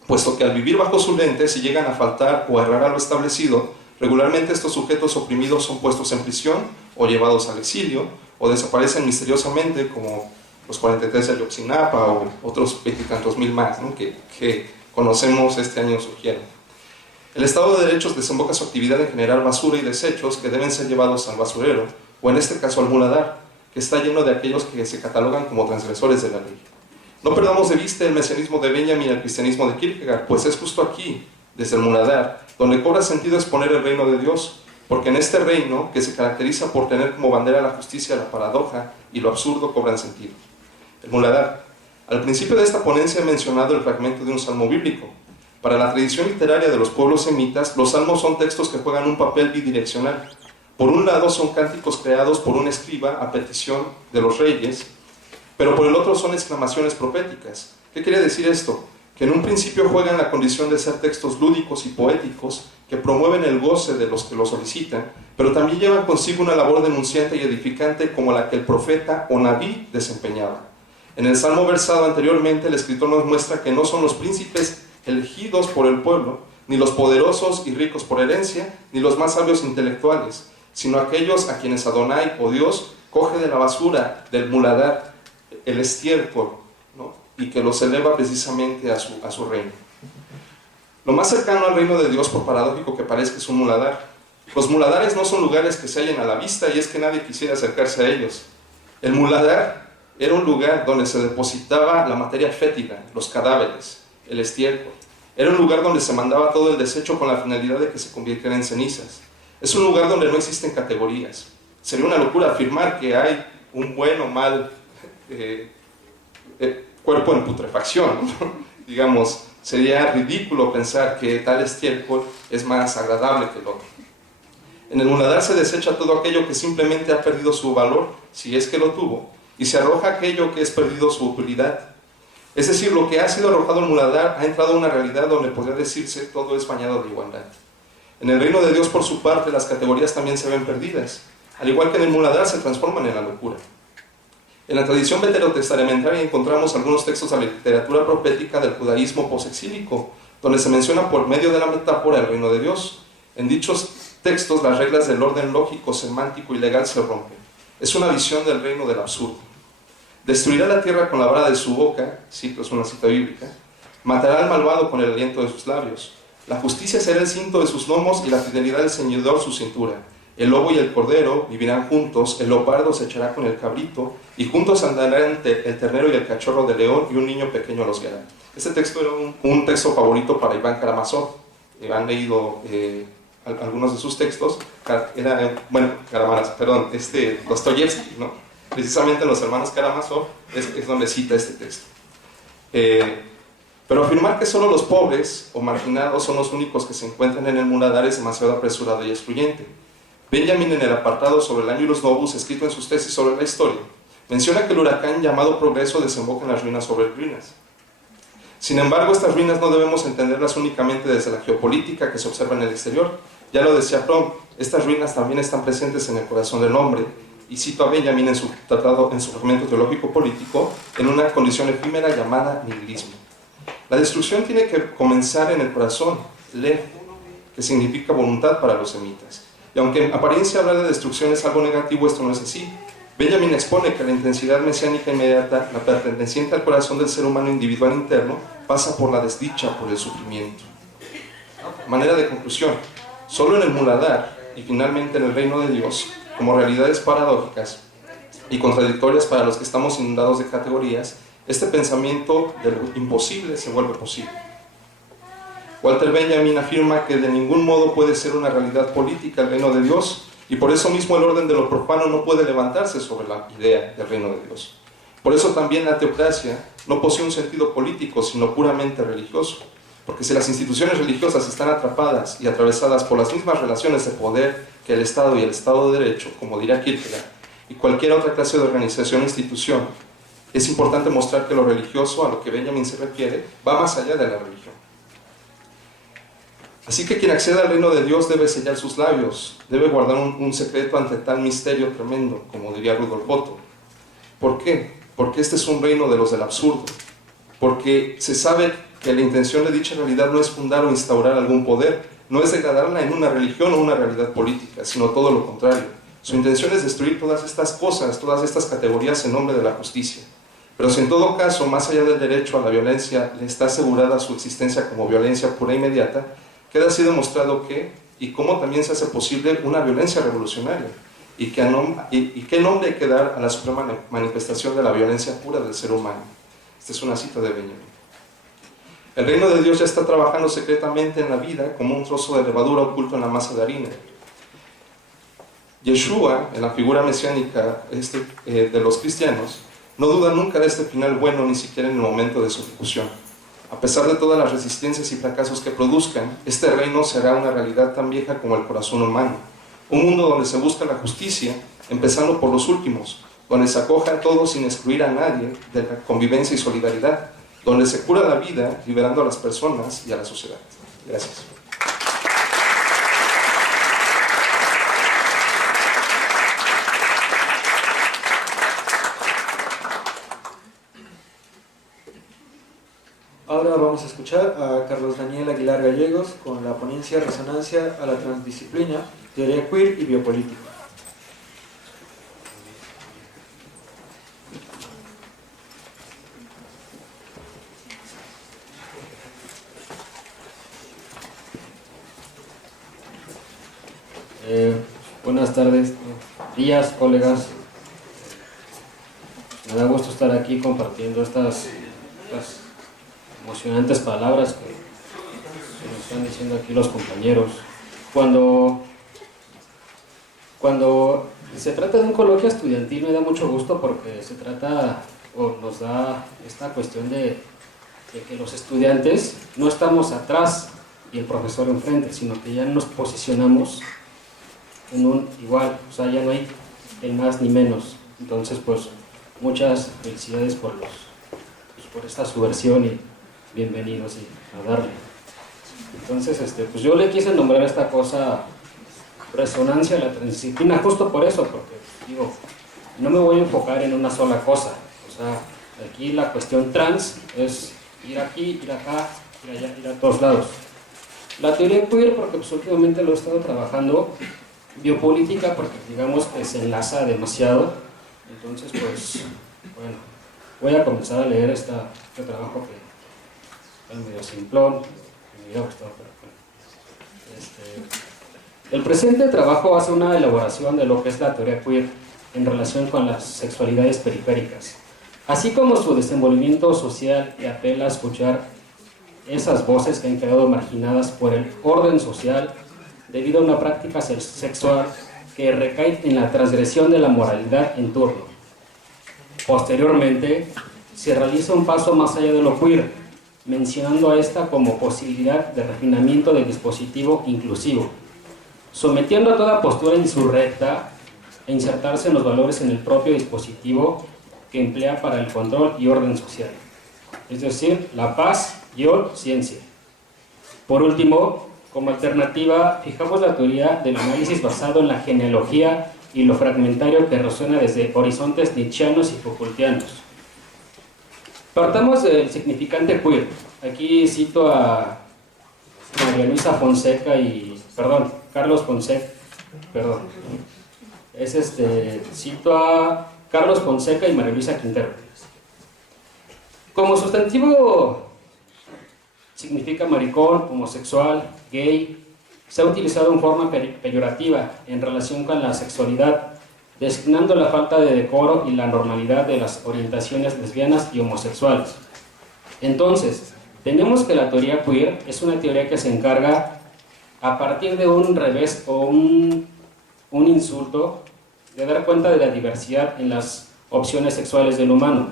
puesto que al vivir bajo su lente, si llegan a faltar o a errar a lo establecido, regularmente estos sujetos oprimidos son puestos en prisión o llevados al exilio o desaparecen misteriosamente, como los 43 de Ayotzinapa o otros 20 y tantos mil más, ¿no? que conocemos este año surgieron. El Estado de Derecho desemboca su actividad en generar basura y desechos que deben ser llevados al basurero, o en este caso al muladar, que está lleno de aquellos que se catalogan como transgresores de la ley. No perdamos de vista el mesianismo de Benjamin y el cristianismo de Kierkegaard, pues es justo aquí, desde el muladar, donde cobra sentido exponer el reino de Dios, porque en este reino, que se caracteriza por tener como bandera la justicia, la paradoja y lo absurdo, cobran sentido. El muladar. Al principio de esta ponencia he mencionado el fragmento de un salmo bíblico. Para la tradición literaria de los pueblos semitas, los salmos son textos que juegan un papel bidireccional. Por un lado son cánticos creados por un escriba a petición de los reyes, pero por el otro son exclamaciones proféticas. ¿Qué quiere decir esto? Que en un principio juegan la condición de ser textos lúdicos y poéticos que promueven el goce de los que lo solicitan, pero también llevan consigo una labor denunciante y edificante como la que el profeta o nabí desempeñaba. En el salmo versado anteriormente, el escritor nos muestra que no son los príncipes elegidos por el pueblo, ni los poderosos y ricos por herencia, ni los más sabios intelectuales, sino aquellos a quienes Adonai o Dios coge de la basura, del muladar, el estiércol, ¿no? Y que los eleva precisamente a su reino. Lo más cercano al reino de Dios, por paradójico que parezca, es un muladar. Los muladares no son lugares que se hallen a la vista y es que nadie quisiera acercarse a ellos. El muladar era un lugar donde se depositaba la materia fétida, los cadáveres, el estiércol. Era un lugar donde se mandaba todo el desecho con la finalidad de que se convirtiera en cenizas. Es un lugar donde no existen categorías. Sería una locura afirmar que hay un buen o mal cuerpo en putrefacción, ¿no? Digamos, sería ridículo pensar que tal estiércol es más agradable que el otro. En el muladar se desecha todo aquello que simplemente ha perdido su valor, si es que lo tuvo, y se arroja aquello que es perdido su utilidad. Es decir, lo que ha sido arrojado al muladar ha entrado a una realidad donde podría decirse todo es bañado de igualdad. En el reino de Dios, por su parte, las categorías también se ven perdidas. Al igual que en el muladar, se transforman en la locura. En la tradición veterotestamentaria encontramos algunos textos de la literatura profética del judaísmo posexílico, donde se menciona por medio de la metáfora el reino de Dios. En dichos textos, las reglas del orden lógico, semántico y legal se rompen. Es una visión del reino del absurdo. Destruirá la tierra con la vara de su boca, cito, es una cita bíblica, matará al malvado con el aliento de sus labios. La justicia será el cinto de sus lomos y la fidelidad del ceñidor su cintura. El lobo y el cordero vivirán juntos, el leopardo se echará con el cabrito, y juntos andarán el ternero y el cachorro de león, y un niño pequeño los guiará. Este texto era un texto favorito para Iván Karamazov. Han leído algunos de sus textos. Dostoyevsky, ¿no? Precisamente en Los Hermanos Karamazov es donde cita este texto. Pero afirmar que solo los pobres o marginados son los únicos que se encuentran en el muladar es demasiado apresurado y excluyente. Benjamin, en el apartado sobre el Annulus Novus, escrito en sus tesis sobre la historia, menciona que el huracán llamado Progreso desemboca en las ruinas sobre ruinas. Sin embargo, estas ruinas no debemos entenderlas únicamente desde la geopolítica que se observa en el exterior. Ya lo decía Fromm, estas ruinas también están presentes en el corazón del hombre, y cito a Benjamin en su tratado, en su fragmento teológico político, en una condición efímera llamada nihilismo. La destrucción tiene que comenzar en el corazón, lev, que significa voluntad para los semitas. Y aunque en apariencia hablar de destrucción es algo negativo, esto no es así. Benjamin expone que la intensidad mesiánica inmediata, la perteneciente al corazón del ser humano individual interno, pasa por la desdicha, por el sufrimiento. Manera de conclusión, solo en el muladar y finalmente en el reino de Dios, como realidades paradójicas y contradictorias para los que estamos inundados de categorías, este pensamiento de lo imposible se vuelve posible. Walter Benjamin afirma que de ningún modo puede ser una realidad política el reino de Dios, y por eso mismo el orden de lo profano no puede levantarse sobre la idea del reino de Dios. Por eso también la teocracia no posee un sentido político, sino puramente religioso. Porque si las instituciones religiosas están atrapadas y atravesadas por las mismas relaciones de poder que el Estado y el Estado de Derecho, como dirá Kierkegaard, y cualquier otra clase de organización o institución, es importante mostrar que lo religioso, a lo que Benjamin se refiere, va más allá de la religión. Así que quien acceda al reino de Dios debe sellar sus labios, debe guardar un secreto ante tal misterio tremendo, como diría Rudolf Otto. ¿Por qué? Porque este es un reino de los del absurdo. Porque se sabe que la intención de dicha realidad no es fundar o instaurar algún poder, no es degradarla en una religión o una realidad política, sino todo lo contrario. Su intención es destruir todas estas cosas, todas estas categorías en nombre de la justicia. Pero si en todo caso, más allá del derecho a la violencia, le está asegurada su existencia como violencia pura e inmediata, queda así demostrado que, y cómo también se hace posible una violencia revolucionaria, y qué nombre hay que dar a la suprema manifestación de la violencia pura del ser humano. Esta es una cita de Benjamin. El reino de Dios ya está trabajando secretamente en la vida como un trozo de levadura oculto en la masa de harina. Yeshua, en la figura mesiánica de los cristianos, no duda nunca de este final bueno, ni siquiera en el momento de su ejecución. A pesar de todas las resistencias y fracasos que produzcan, este reino será una realidad tan vieja como el corazón humano. Un mundo donde se busca la justicia, empezando por los últimos, donde se acoja a todos sin excluir a nadie de la convivencia y solidaridad, donde se cura la vida liberando a las personas y a la sociedad. Gracias. Ahora vamos a escuchar a Carlos Daniel Aguilar Gallegos con la ponencia Resonancia a la Transdisciplina, Teoría Queer y Biopolítica. Buenas tardes, días, colegas. Me da gusto estar aquí compartiendo estas emocionantes palabras que nos están diciendo aquí los compañeros. Cuando se trata de un coloquio estudiantil me da mucho gusto porque se trata o nos da esta cuestión de que los estudiantes no estamos atrás y el profesor enfrente, sino que ya nos posicionamos en un igual, o sea, ya no hay el más ni menos. Entonces, pues, muchas felicidades por esta subversión y bienvenidos y a darle. Entonces, pues yo le quise nombrar esta cosa resonancia a la transdisciplina justo por eso, porque digo, no me voy a enfocar en una sola cosa. O sea, aquí la cuestión trans es ir aquí, ir acá, ir allá, ir a todos lados. La teoría queer, porque pues últimamente lo he estado trabajando, biopolítica, porque digamos que se enlaza demasiado. Entonces, pues, bueno, voy a comenzar a leer este trabajo que es medio simplón, que me hubiera gustado, pero bueno. El presente trabajo hace una elaboración de lo que es la teoría queer en relación con las sexualidades periféricas, así como su desenvolvimiento social, y apela a escuchar esas voces que han quedado marginadas por el orden social debido a una práctica sexual que recae en la transgresión de la moralidad en turno. Posteriormente, se realiza un paso más allá de lo queer, mencionando a esta como posibilidad de refinamiento del dispositivo inclusivo, sometiendo a toda postura insurrecta e insertarse en los valores en el propio dispositivo que emplea para el control y orden social, es decir, la paz y ciencia. Por último, como alternativa, fijamos la teoría del análisis basado en la genealogía y lo fragmentario que resuena desde horizontes nietzscheanos y Foucaultianos. Partamos del significante queer. Aquí cito a María Luisa Fonseca y, Carlos Fonseca, cito a Carlos Fonseca y María Luisa Quintero. Como sustantivo significa maricón, homosexual, gay, se ha utilizado en forma peyorativa en relación con la sexualidad, designando la falta de decoro y la normalidad de las orientaciones lesbianas y homosexuales. Entonces, tenemos que la teoría queer es una teoría que se encarga, a partir de un revés o un insulto, de dar cuenta de la diversidad en las opciones sexuales del humano,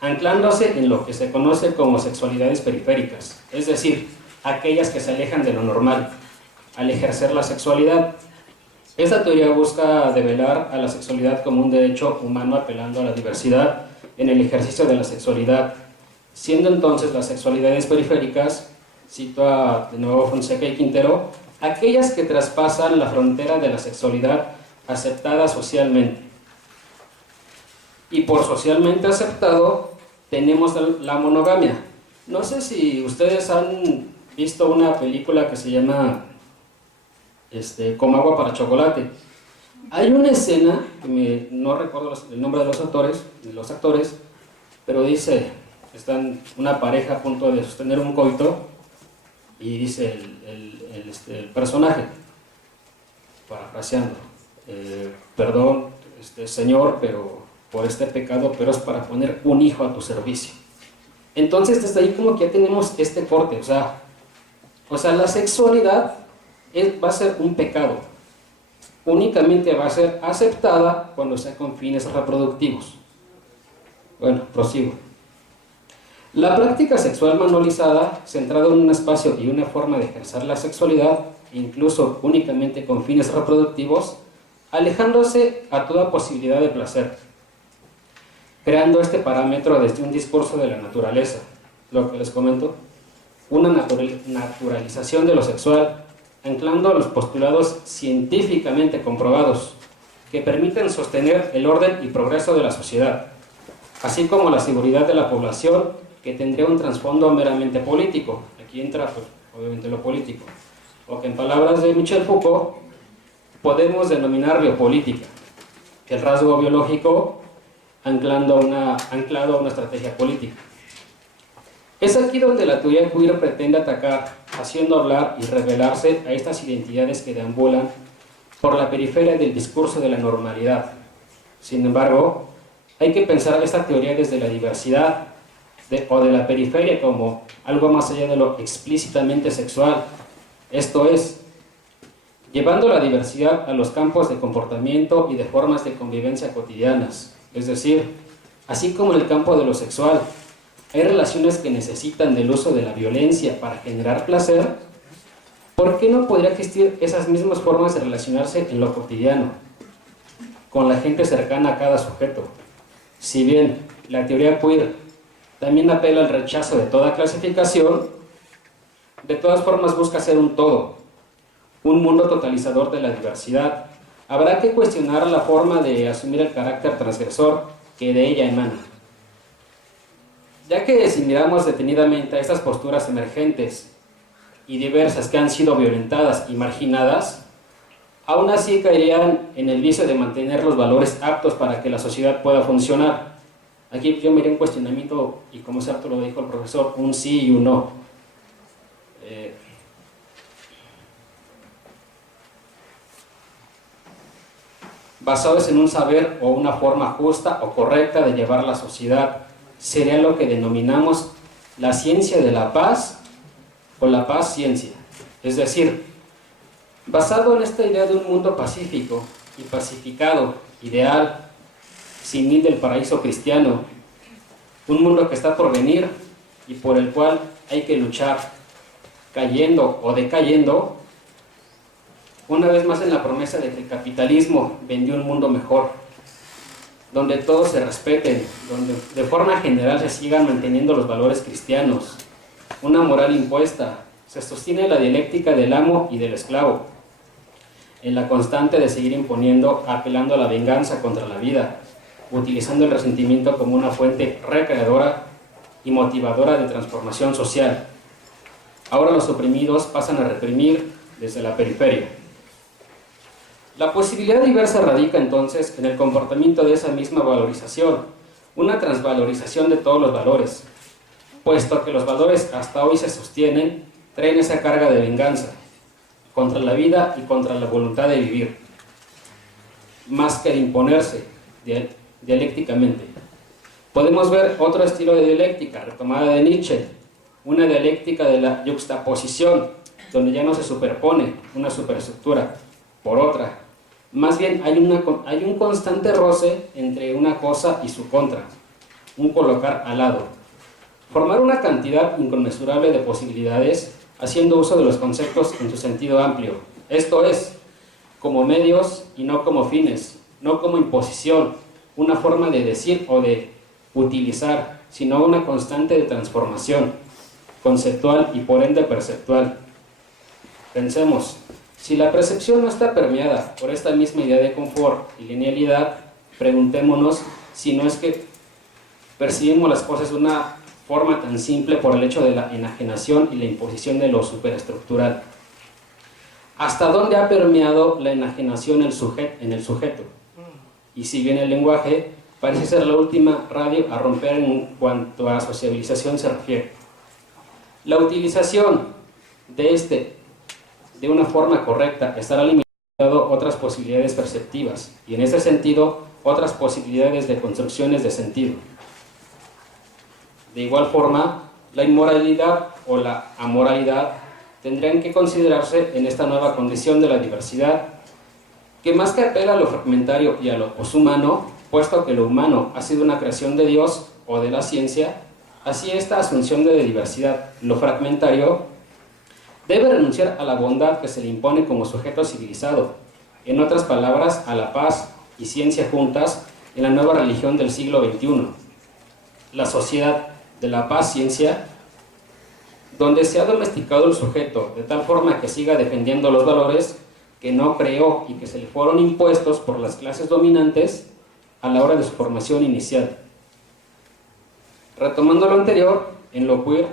anclándose en lo que se conoce como sexualidades periféricas, es decir, aquellas que se alejan de lo normal, al ejercer la sexualidad. Esta teoría busca develar a la sexualidad como un derecho humano apelando a la diversidad en el ejercicio de la sexualidad, siendo entonces las sexualidades periféricas, cito de nuevo Fonseca y Quintero, aquellas que traspasan la frontera de la sexualidad aceptada socialmente. Y por socialmente aceptado tenemos la monogamia. No sé si ustedes han visto una película que se llama Como agua para chocolate. Hay una escena, que no recuerdo el nombre de los actores, pero dice, están una pareja a punto de sostener un coito y dice el personaje, parafraseando, perdón, señor, pero por este pecado, pero es para poner un hijo a tu servicio. Entonces desde ahí como que ya tenemos este corte, o sea la sexualidad va a ser un pecado, únicamente va a ser aceptada cuando sea con fines reproductivos. Bueno, prosigo. La práctica sexual manualizada, centrada en un espacio y una forma de ejercer la sexualidad, incluso únicamente con fines reproductivos, alejándose a toda posibilidad de placer, creando este parámetro desde un discurso de la naturaleza, lo que les comento, una naturalización de lo sexual, anclando a los postulados científicamente comprobados que permiten sostener el orden y progreso de la sociedad, así como la seguridad de la población, que tendría un trasfondo meramente político. Aquí entra obviamente lo político, o que en palabras de Michel Foucault podemos denominar biopolítica, el rasgo biológico anclado a una estrategia política. Es aquí donde la teoría queer pretende atacar, haciendo hablar y revelarse a estas identidades que deambulan por la periferia del discurso de la normalidad. Sin embargo, hay que pensar esta teoría desde la diversidad o de la periferia como algo más allá de lo explícitamente sexual, esto es, llevando la diversidad a los campos de comportamiento y de formas de convivencia cotidianas. Es decir, así como en el campo de lo sexual, hay relaciones que necesitan del uso de la violencia para generar placer, ¿por qué no podría existir esas mismas formas de relacionarse en lo cotidiano, con la gente cercana a cada sujeto? Si bien la teoría queer también apela al rechazo de toda clasificación, de todas formas busca ser un todo, un mundo totalizador de la diversidad. Habrá que cuestionar la forma de asumir el carácter transgresor que de ella emana. Ya que si miramos detenidamente a estas posturas emergentes y diversas que han sido violentadas y marginadas, aún así caerían en el vicio de mantener los valores aptos para que la sociedad pueda funcionar. Aquí yo miré un cuestionamiento y como cierto lo dijo el profesor, un sí y un no. Basados en un saber o una forma justa o correcta de llevar la sociedad, sería lo que denominamos la ciencia de la paz o la paz ciencia. Es decir, basado en esta idea de un mundo pacífico y pacificado, ideal, sin fin del paraíso cristiano, un mundo que está por venir, y por el cual hay que luchar, cayendo o decayendo, una vez más en la promesa de que el capitalismo vendió un mundo mejor, donde todos se respeten, donde de forma general se sigan manteniendo los valores cristianos, una moral impuesta, se sostiene la dialéctica del amo y del esclavo, en la constante de seguir imponiendo, apelando a la venganza contra la vida, utilizando el resentimiento como una fuente recreadora y motivadora de transformación social. Ahora los oprimidos pasan a reprimir desde la periferia. La posibilidad diversa radica entonces en el comportamiento de esa misma valorización, una transvalorización de todos los valores, puesto que los valores hasta hoy se sostienen, traen esa carga de venganza contra la vida y contra la voluntad de vivir, más que de imponerse dialécticamente. Podemos ver otro estilo de dialéctica, retomada de Nietzsche, una dialéctica de la yuxtaposición, donde ya no se superpone una superestructura por otra. Más bien hay un constante roce entre una cosa y su contra, un colocar al lado. Formar una cantidad inconmensurable de posibilidades haciendo uso de los conceptos en su sentido amplio. Esto es, como medios y no como fines, no como imposición, una forma de decir o de utilizar, sino una constante de transformación conceptual y por ende perceptual. Pensemos, si la percepción no está permeada por esta misma idea de confort y linealidad, preguntémonos si no es que percibimos las cosas de una forma tan simple por el hecho de la enajenación y la imposición de lo superestructural. ¿Hasta dónde ha permeado la enajenación en el sujeto? Y si bien el lenguaje parece ser la última radio a romper en cuanto a sociabilización se refiere. La utilización de una forma correcta estará limitando otras posibilidades perceptivas y en este sentido otras posibilidades de construcciones de sentido. De igual forma, la inmoralidad o la amoralidad tendrían que considerarse en esta nueva condición de la diversidad, que más que apela a lo fragmentario y a lo poshumano, puesto que lo humano ha sido una creación de Dios o de la ciencia, así esta asunción de diversidad, lo fragmentario, debe renunciar a la bondad que se le impone como sujeto civilizado, en otras palabras, a la paz y ciencia juntas en la nueva religión del siglo XXI, la sociedad de la paz-ciencia, donde se ha domesticado el sujeto de tal forma que siga defendiendo los valores que no creó y que se le fueron impuestos por las clases dominantes a la hora de su formación inicial. Retomando lo anterior, en lo queer,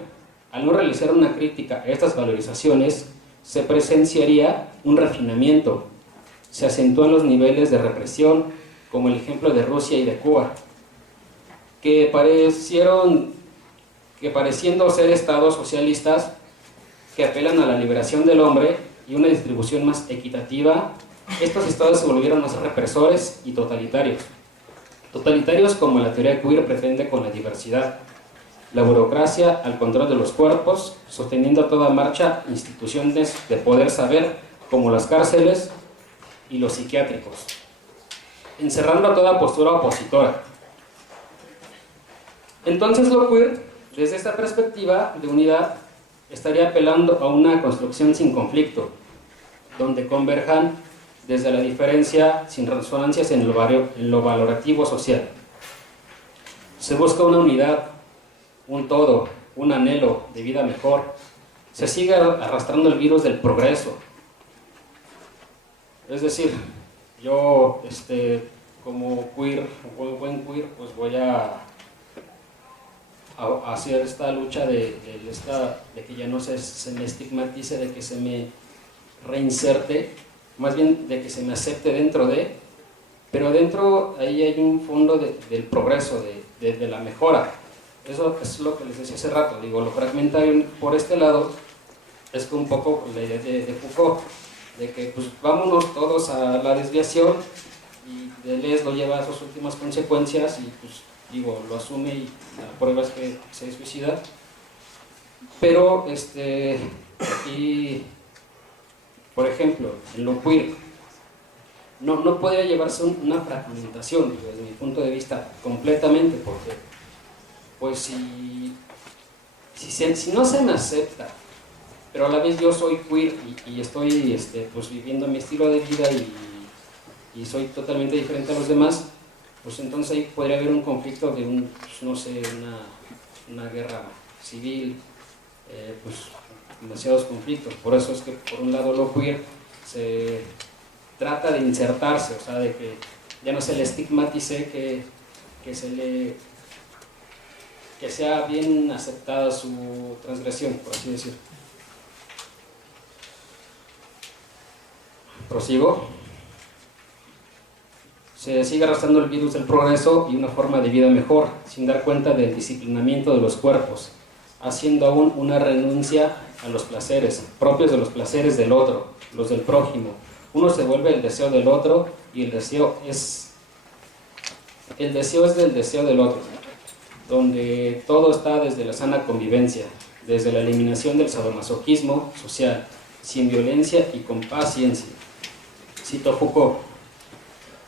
al no realizar una crítica a estas valorizaciones, se presenciaría un refinamiento, se acentúan los niveles de represión, como el ejemplo de Rusia y de Cuba, que pareciendo ser estados socialistas que apelan a la liberación del hombre y una distribución más equitativa, estos estados se volvieron más represores y totalitarios. Totalitarios como la teoría queer pretende con la diversidad, la burocracia al control de los cuerpos, sosteniendo a toda marcha instituciones de poder saber como las cárceles y los psiquiátricos, encerrando a toda postura opositora. Entonces lo queer, desde esta perspectiva de unidad, estaría apelando a una construcción sin conflicto, donde converjan desde la diferencia sin resonancias en lo valorativo social. Se busca una unidad, un todo, un anhelo de vida mejor. Se sigue arrastrando el virus del progreso. Es decir, yo como queer, buen queer, pues voy a hacer esta lucha de que ya no se me estigmatice, de que se me reinserte, más bien de que se me acepte dentro de, pero dentro ahí hay un fondo del progreso, de la mejora. Eso es lo que les decía hace rato, digo, lo fragmentario por este lado es que un poco la idea de Foucault, de que pues vámonos todos a la desviación y Deleuze lo lleva a sus últimas consecuencias y pues digo, lo asume y la prueba es que se suicida, pero aquí, por ejemplo, en lo queer no podría llevarse una fragmentación, digo, desde mi punto de vista, completamente, porque pues si si no se me acepta, pero a la vez yo soy queer y estoy pues viviendo mi estilo de vida y soy totalmente diferente a los demás, pues entonces ahí podría haber un conflicto de pues, no sé, una guerra civil, pues demasiados conflictos. Por eso es que por un lado lo queer se trata de insertarse, o sea, de que ya no se le estigmatice, que sea bien aceptada su transgresión, por así decirlo. Prosigo. Se sigue arrastrando el virus del progreso y una forma de vida mejor, sin dar cuenta del disciplinamiento de los cuerpos, haciendo aún una renuncia a los placeres, propios de los placeres del otro, los del prójimo. Uno se vuelve el deseo del otro y el deseo es del deseo del otro, donde todo está desde la sana convivencia, desde la eliminación del sadomasoquismo social, sin violencia y con paciencia. Cito Foucault: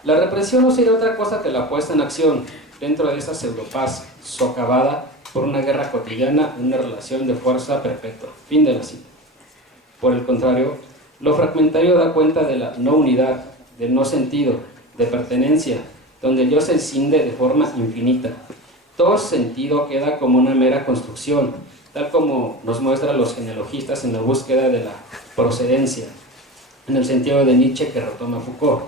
la represión no sería otra cosa que la puesta en acción dentro de esa pseudopaz socavada por una guerra cotidiana, una relación de fuerza perpetua. Fin de la cita. Por el contrario, lo fragmentario da cuenta de la no unidad, del no sentido, de pertenencia, donde el yo se escinde de forma infinita. Todo sentido queda como una mera construcción, tal como nos muestran los genealogistas en la búsqueda de la procedencia, en el sentido de Nietzsche que retoma Foucault.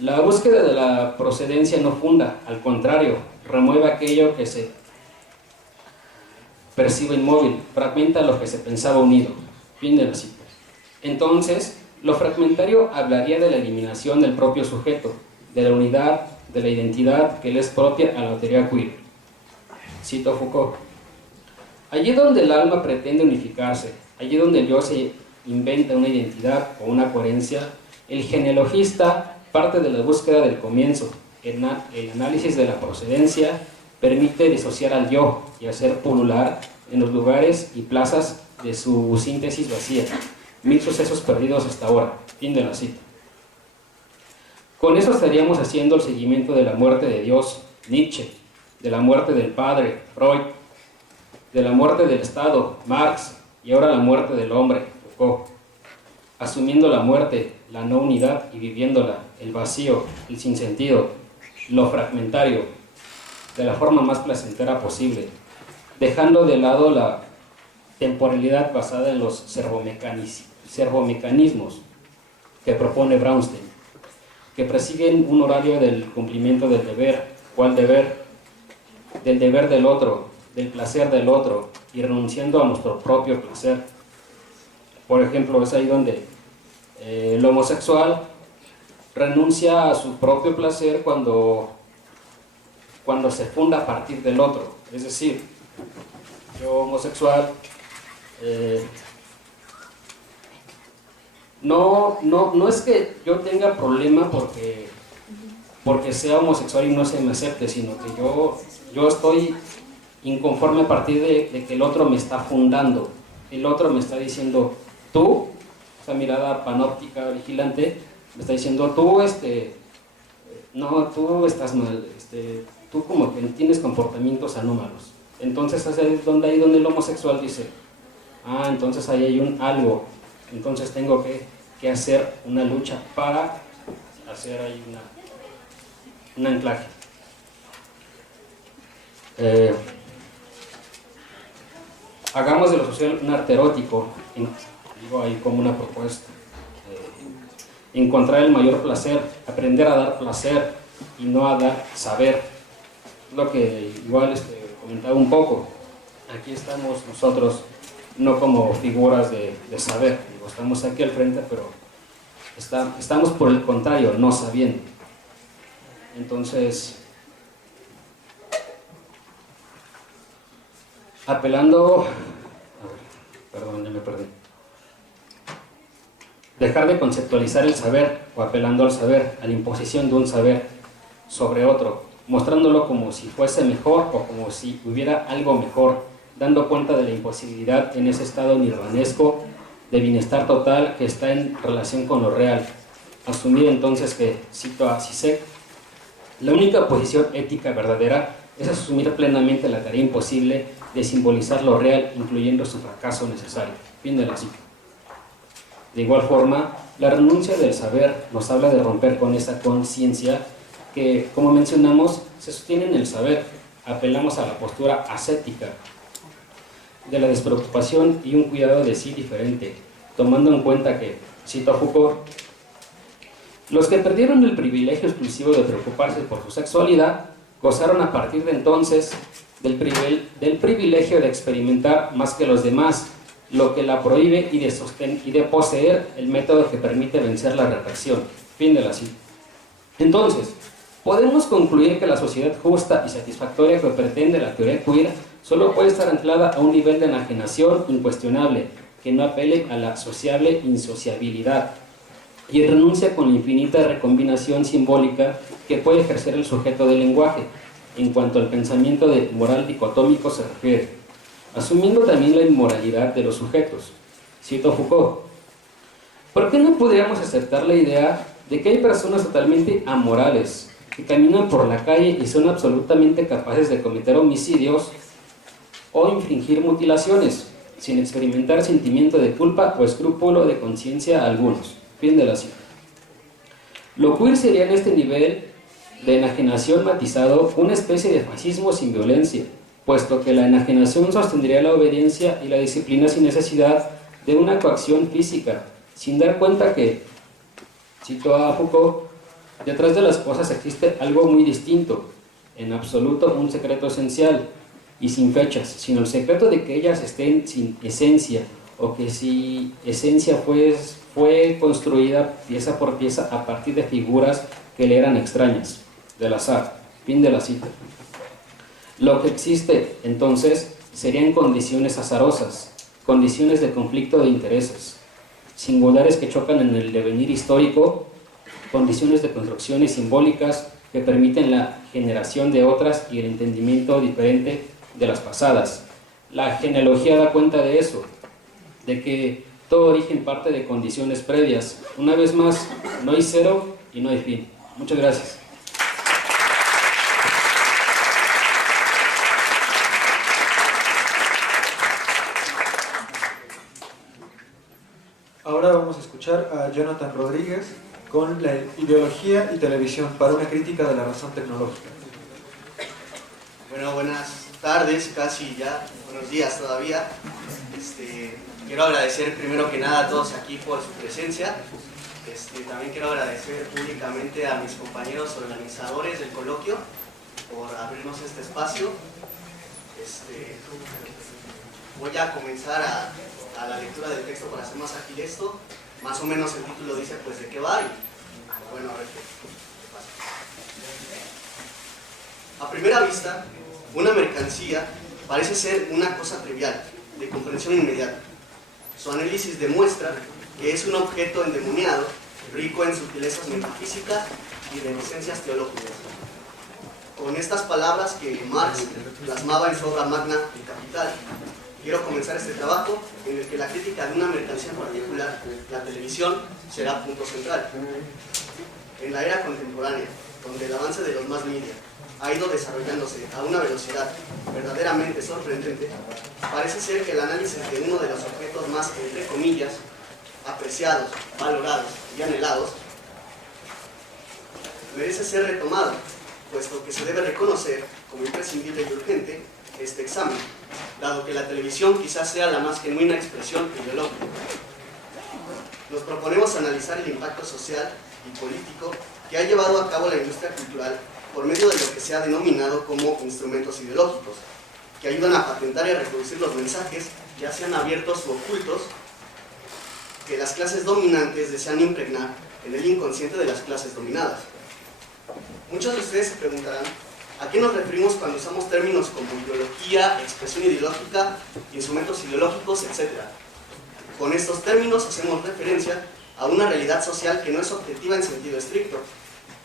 La búsqueda de la procedencia no funda, al contrario, remueve aquello que se percibe inmóvil, fragmenta lo que se pensaba unido. Fin de la cita. Entonces, lo fragmentario hablaría de la eliminación del propio sujeto, de la unidad, de la identidad que le es propia a la teoría queer. Cito Foucault: allí donde el alma pretende unificarse, allí donde el yo se inventa una identidad o una coherencia, el genealogista parte de la búsqueda del comienzo. El análisis de la procedencia permite disociar al yo y hacer pulular en los lugares y plazas de su síntesis vacía. 1000 sucesos perdidos hasta ahora. Fin de la cita. Con eso estaríamos haciendo el seguimiento de la muerte de Dios, Nietzsche, de la muerte del padre, Freud, de la muerte del Estado, Marx, y ahora la muerte del hombre, Foucault. Asumiendo la muerte, la no unidad y viviéndola, el vacío, el sinsentido, lo fragmentario, de la forma más placentera posible, dejando de lado la temporalidad basada en los servomecanismos que propone Brownstein, que persiguen un horario del cumplimiento del deber. ¿Cuál deber? Del deber del otro, del placer del otro, y renunciando a nuestro propio placer. Por ejemplo, es ahí donde el homosexual renuncia a su propio placer cuando se funda a partir del otro. Es decir, yo homosexual no es que yo tenga problema porque sea homosexual y no se me acepte, sino que yo estoy inconforme a partir de que el otro me está fundando. El otro me está diciendo, tú, esa mirada panóptica, vigilante, me está diciendo, tú, no, tú estás mal, tú como que tienes comportamientos anómalos. Entonces es ahí donde el homosexual dice, entonces ahí hay un algo, entonces tengo que hacer una lucha para hacer ahí un anclaje. Hagamos de lo social un arte erótico, digo ahí como una propuesta. Encontrar el mayor placer, aprender a dar placer y no a dar saber. Lo que igual comentaba un poco. Aquí estamos nosotros no como figuras de saber, digo, estamos aquí al frente, pero estamos por el contrario, no sabiendo. Entonces, apelando, perdón, ya me perdí. Dejar de conceptualizar el saber o apelando al saber, a la imposición de un saber sobre otro, mostrándolo como si fuese mejor o como si hubiera algo mejor, dando cuenta de la imposibilidad en ese estado nirvanesco de bienestar total que está en relación con lo real. Asumir entonces que, cito a Zizek, la única posición ética verdadera es asumir plenamente la tarea imposible de simbolizar lo real, incluyendo su fracaso necesario. Fin de la cita. De igual forma, la renuncia del saber nos habla de romper con esa conciencia que, como mencionamos, se sostiene en el saber. Apelamos a la postura ascética de la despreocupación y un cuidado de sí diferente, tomando en cuenta que, cito a Foucault, los que perdieron el privilegio exclusivo de preocuparse por su sexualidad gozaron a partir de entonces del privilegio de experimentar más que los demás, lo que la prohíbe y de poseer el método que permite vencer la represión. Fin de la cita. Entonces, podemos concluir que la sociedad justa y satisfactoria que pretende la teoría queer solo puede estar anclada a un nivel de enajenación incuestionable, que no apele a la sociable insociabilidad y renuncia con la infinita recombinación simbólica que puede ejercer el sujeto del lenguaje, en cuanto al pensamiento de moral dicotómico se refiere, asumiendo también la inmoralidad de los sujetos. Cito a Foucault: ¿por qué no podríamos aceptar la idea de que hay personas totalmente amorales, que caminan por la calle y son absolutamente capaces de cometer homicidios o infringir mutilaciones, sin experimentar sentimiento de culpa o escrúpulo de conciencia algunos? Fin de la cita. Lo queer sería en este nivel de enajenación matizado una especie de fascismo sin violencia, puesto que la enajenación sostendría la obediencia y la disciplina sin necesidad de una coacción física, sin dar cuenta que, cito a Foucault, detrás de las cosas existe algo muy distinto, en absoluto un secreto esencial y sin fechas, sino el secreto de que ellas estén sin esencia, o que si esencia fue construida pieza por pieza a partir de figuras que le eran extrañas, del azar. Fin de la cita. Lo que existe, entonces, serían condiciones azarosas, condiciones de conflicto de intereses, singulares que chocan en el devenir histórico, condiciones de construcciones simbólicas que permiten la generación de otras y el entendimiento diferente de las pasadas. La genealogía da cuenta de eso, de que todo origen parte de condiciones previas. Una vez más, no hay cero y no hay fin. Muchas gracias. Ahora vamos a escuchar a Jonathan Rodríguez con la ideología y televisión para una crítica de la razón tecnológica. Bueno, buenas tardes, casi ya, buenos días todavía. Quiero agradecer primero que nada a todos aquí por su presencia. También quiero agradecer públicamente a mis compañeros organizadores del coloquio por abrirnos este espacio. Voy a comenzar a la lectura del texto para hacer más ágil esto. Más o menos el título dice pues de qué va y bueno, a ver qué pasa. A primera vista, una mercancía parece ser una cosa trivial, de comprensión inmediata. Su análisis demuestra que es un objeto endemoniado, rico en sutilezas metafísicas y reminiscencias teológicas. Con estas palabras que Marx plasmaba en su obra magna El Capital, quiero comenzar este trabajo en el que la crítica de una mercancía en particular, la televisión, será punto central. En la era contemporánea, donde el avance de los mass media ha ido desarrollándose a una velocidad verdaderamente sorprendente, parece ser que el análisis de uno de los objetos más, entre comillas, apreciados, valorados y anhelados, merece ser retomado, puesto que se debe reconocer como imprescindible y urgente este examen, dado que la televisión quizás sea la más genuina expresión ideológica. Nos proponemos analizar el impacto social y político que ha llevado a cabo la industria cultural por medio de lo que se ha denominado como instrumentos ideológicos, que ayudan a patentar y a reproducir los mensajes, ya sean abiertos u ocultos, que las clases dominantes desean impregnar en el inconsciente de las clases dominadas. Muchos de ustedes se preguntarán, ¿a qué nos referimos cuando usamos términos como ideología, expresión ideológica, instrumentos ideológicos, etc.? Con estos términos hacemos referencia a una realidad social que no es objetiva en sentido estricto,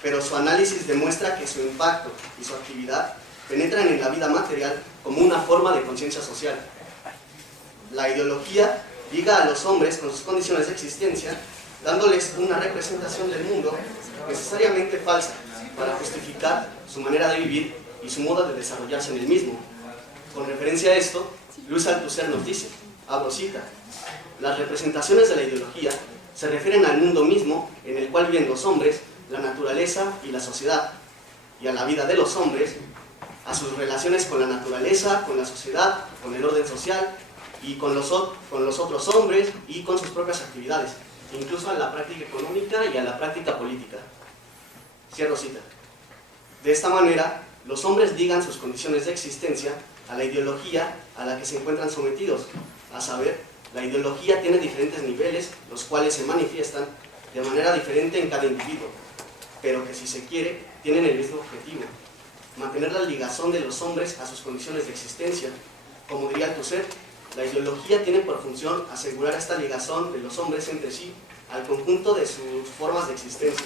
pero su análisis demuestra que su impacto y su actividad penetran en la vida material como una forma de conciencia social. La ideología liga a los hombres con sus condiciones de existencia, dándoles una representación del mundo necesariamente falsa para justificar su manera de vivir y su modo de desarrollarse en el mismo. Con referencia a esto, Luis Althusser nos dice, abro cita, las representaciones de la ideología se refieren al mundo mismo en el cual viven los hombres, la naturaleza y la sociedad, y a la vida de los hombres, a sus relaciones con la naturaleza, con la sociedad, con el orden social y con los otros hombres y con sus propias actividades, incluso a la práctica económica y a la práctica política. Cierro cita. De esta manera, los hombres ligan sus condiciones de existencia a la ideología a la que se encuentran sometidos, a saber, la ideología tiene diferentes niveles, los cuales se manifiestan de manera diferente en cada individuo, pero que si se quiere, tienen el mismo objetivo, mantener la ligazón de los hombres a sus condiciones de existencia. Como diría Althusser, la ideología tiene por función asegurar esta ligazón de los hombres entre sí al conjunto de sus formas de existencia,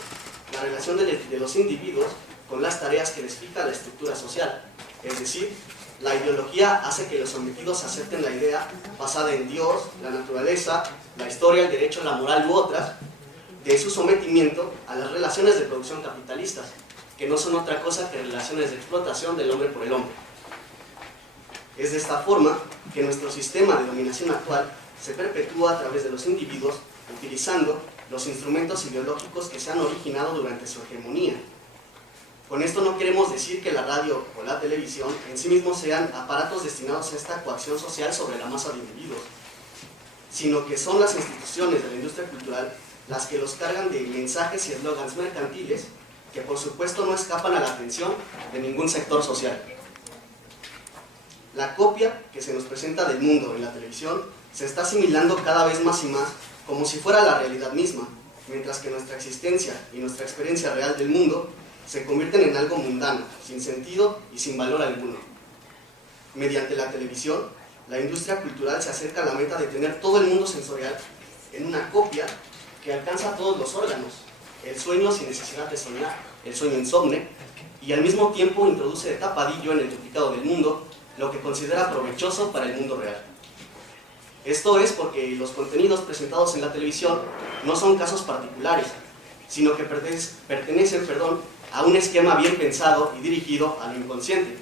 la relación de los individuos con las tareas que les fija la estructura social. Es decir, la ideología hace que los sometidos acepten la idea basada en Dios, la naturaleza, la historia, el derecho, la moral u otras, de su sometimiento a las relaciones de producción capitalistas, que no son otra cosa que relaciones de explotación del hombre por el hombre. Es de esta forma que nuestro sistema de dominación actual se perpetúa a través de los individuos, utilizando los instrumentos ideológicos que se han originado durante su hegemonía. Con esto no queremos decir que la radio o la televisión en sí mismos sean aparatos destinados a esta coacción social sobre la masa de individuos, sino que son las instituciones de la industria cultural las que los cargan de mensajes y eslogans mercantiles que por supuesto no escapan a la atención de ningún sector social. La copia que se nos presenta del mundo en la televisión se está asimilando cada vez más y más como si fuera la realidad misma, mientras que nuestra existencia y nuestra experiencia real del mundo se convierten en algo mundano, sin sentido y sin valor alguno. Mediante la televisión, la industria cultural se acerca a la meta de tener todo el mundo sensorial en una copia que alcanza todos los órganos, el sueño sin necesidad de soñar, el sueño insomne, y al mismo tiempo introduce de tapadillo en el duplicado del mundo lo que considera provechoso para el mundo real. Esto es porque los contenidos presentados en la televisión no son casos particulares, sino que pertenecen a un esquema bien pensado y dirigido a lo inconsciente,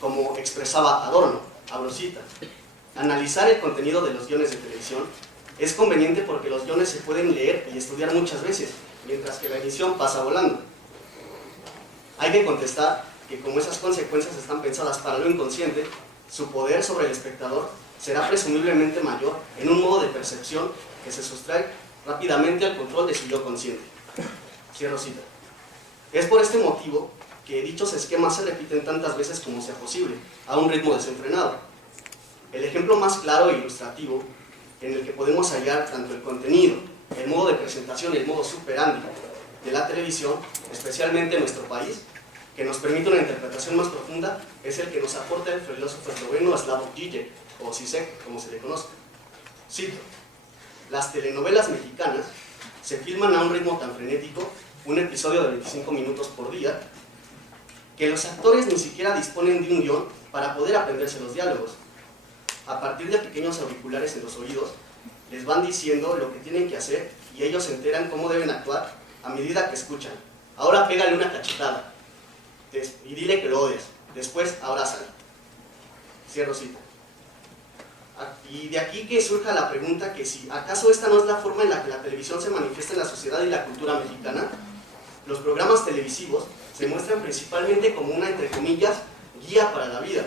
como expresaba Adorno, abro cita. Analizar el contenido de los guiones de televisión es conveniente porque los guiones se pueden leer y estudiar muchas veces, mientras que la edición pasa volando. Hay que contestar que como esas consecuencias están pensadas para lo inconsciente, su poder sobre el espectador será presumiblemente mayor en un modo de percepción que se sustrae rápidamente al control de su yo consciente. Cierro cita. Es por este motivo que dichos esquemas se repiten tantas veces como sea posible, a un ritmo desenfrenado. El ejemplo más claro e ilustrativo en el que podemos hallar tanto el contenido, el modo de presentación y el modo superandi de la televisión, especialmente en nuestro país, que nos permite una interpretación más profunda, es el que nos aporta el filósofo esloveno Slavoj Žižek, o Žižek, como se le conoce. Cito: las telenovelas mexicanas se filman a un ritmo tan frenético, un episodio de 25 minutos por día, que los actores ni siquiera disponen de un guión para poder aprenderse los diálogos. A partir de pequeños auriculares en los oídos, les van diciendo lo que tienen que hacer y ellos se enteran cómo deben actuar a medida que escuchan. Ahora pégale una cachetada y dile que lo odias, después abrázalo. Cierro cita. Y de aquí que surja la pregunta que si acaso esta no es la forma en la que la televisión se manifiesta en la sociedad y la cultura mexicana. Los programas televisivos se muestran principalmente como una, entre comillas, guía para la vida,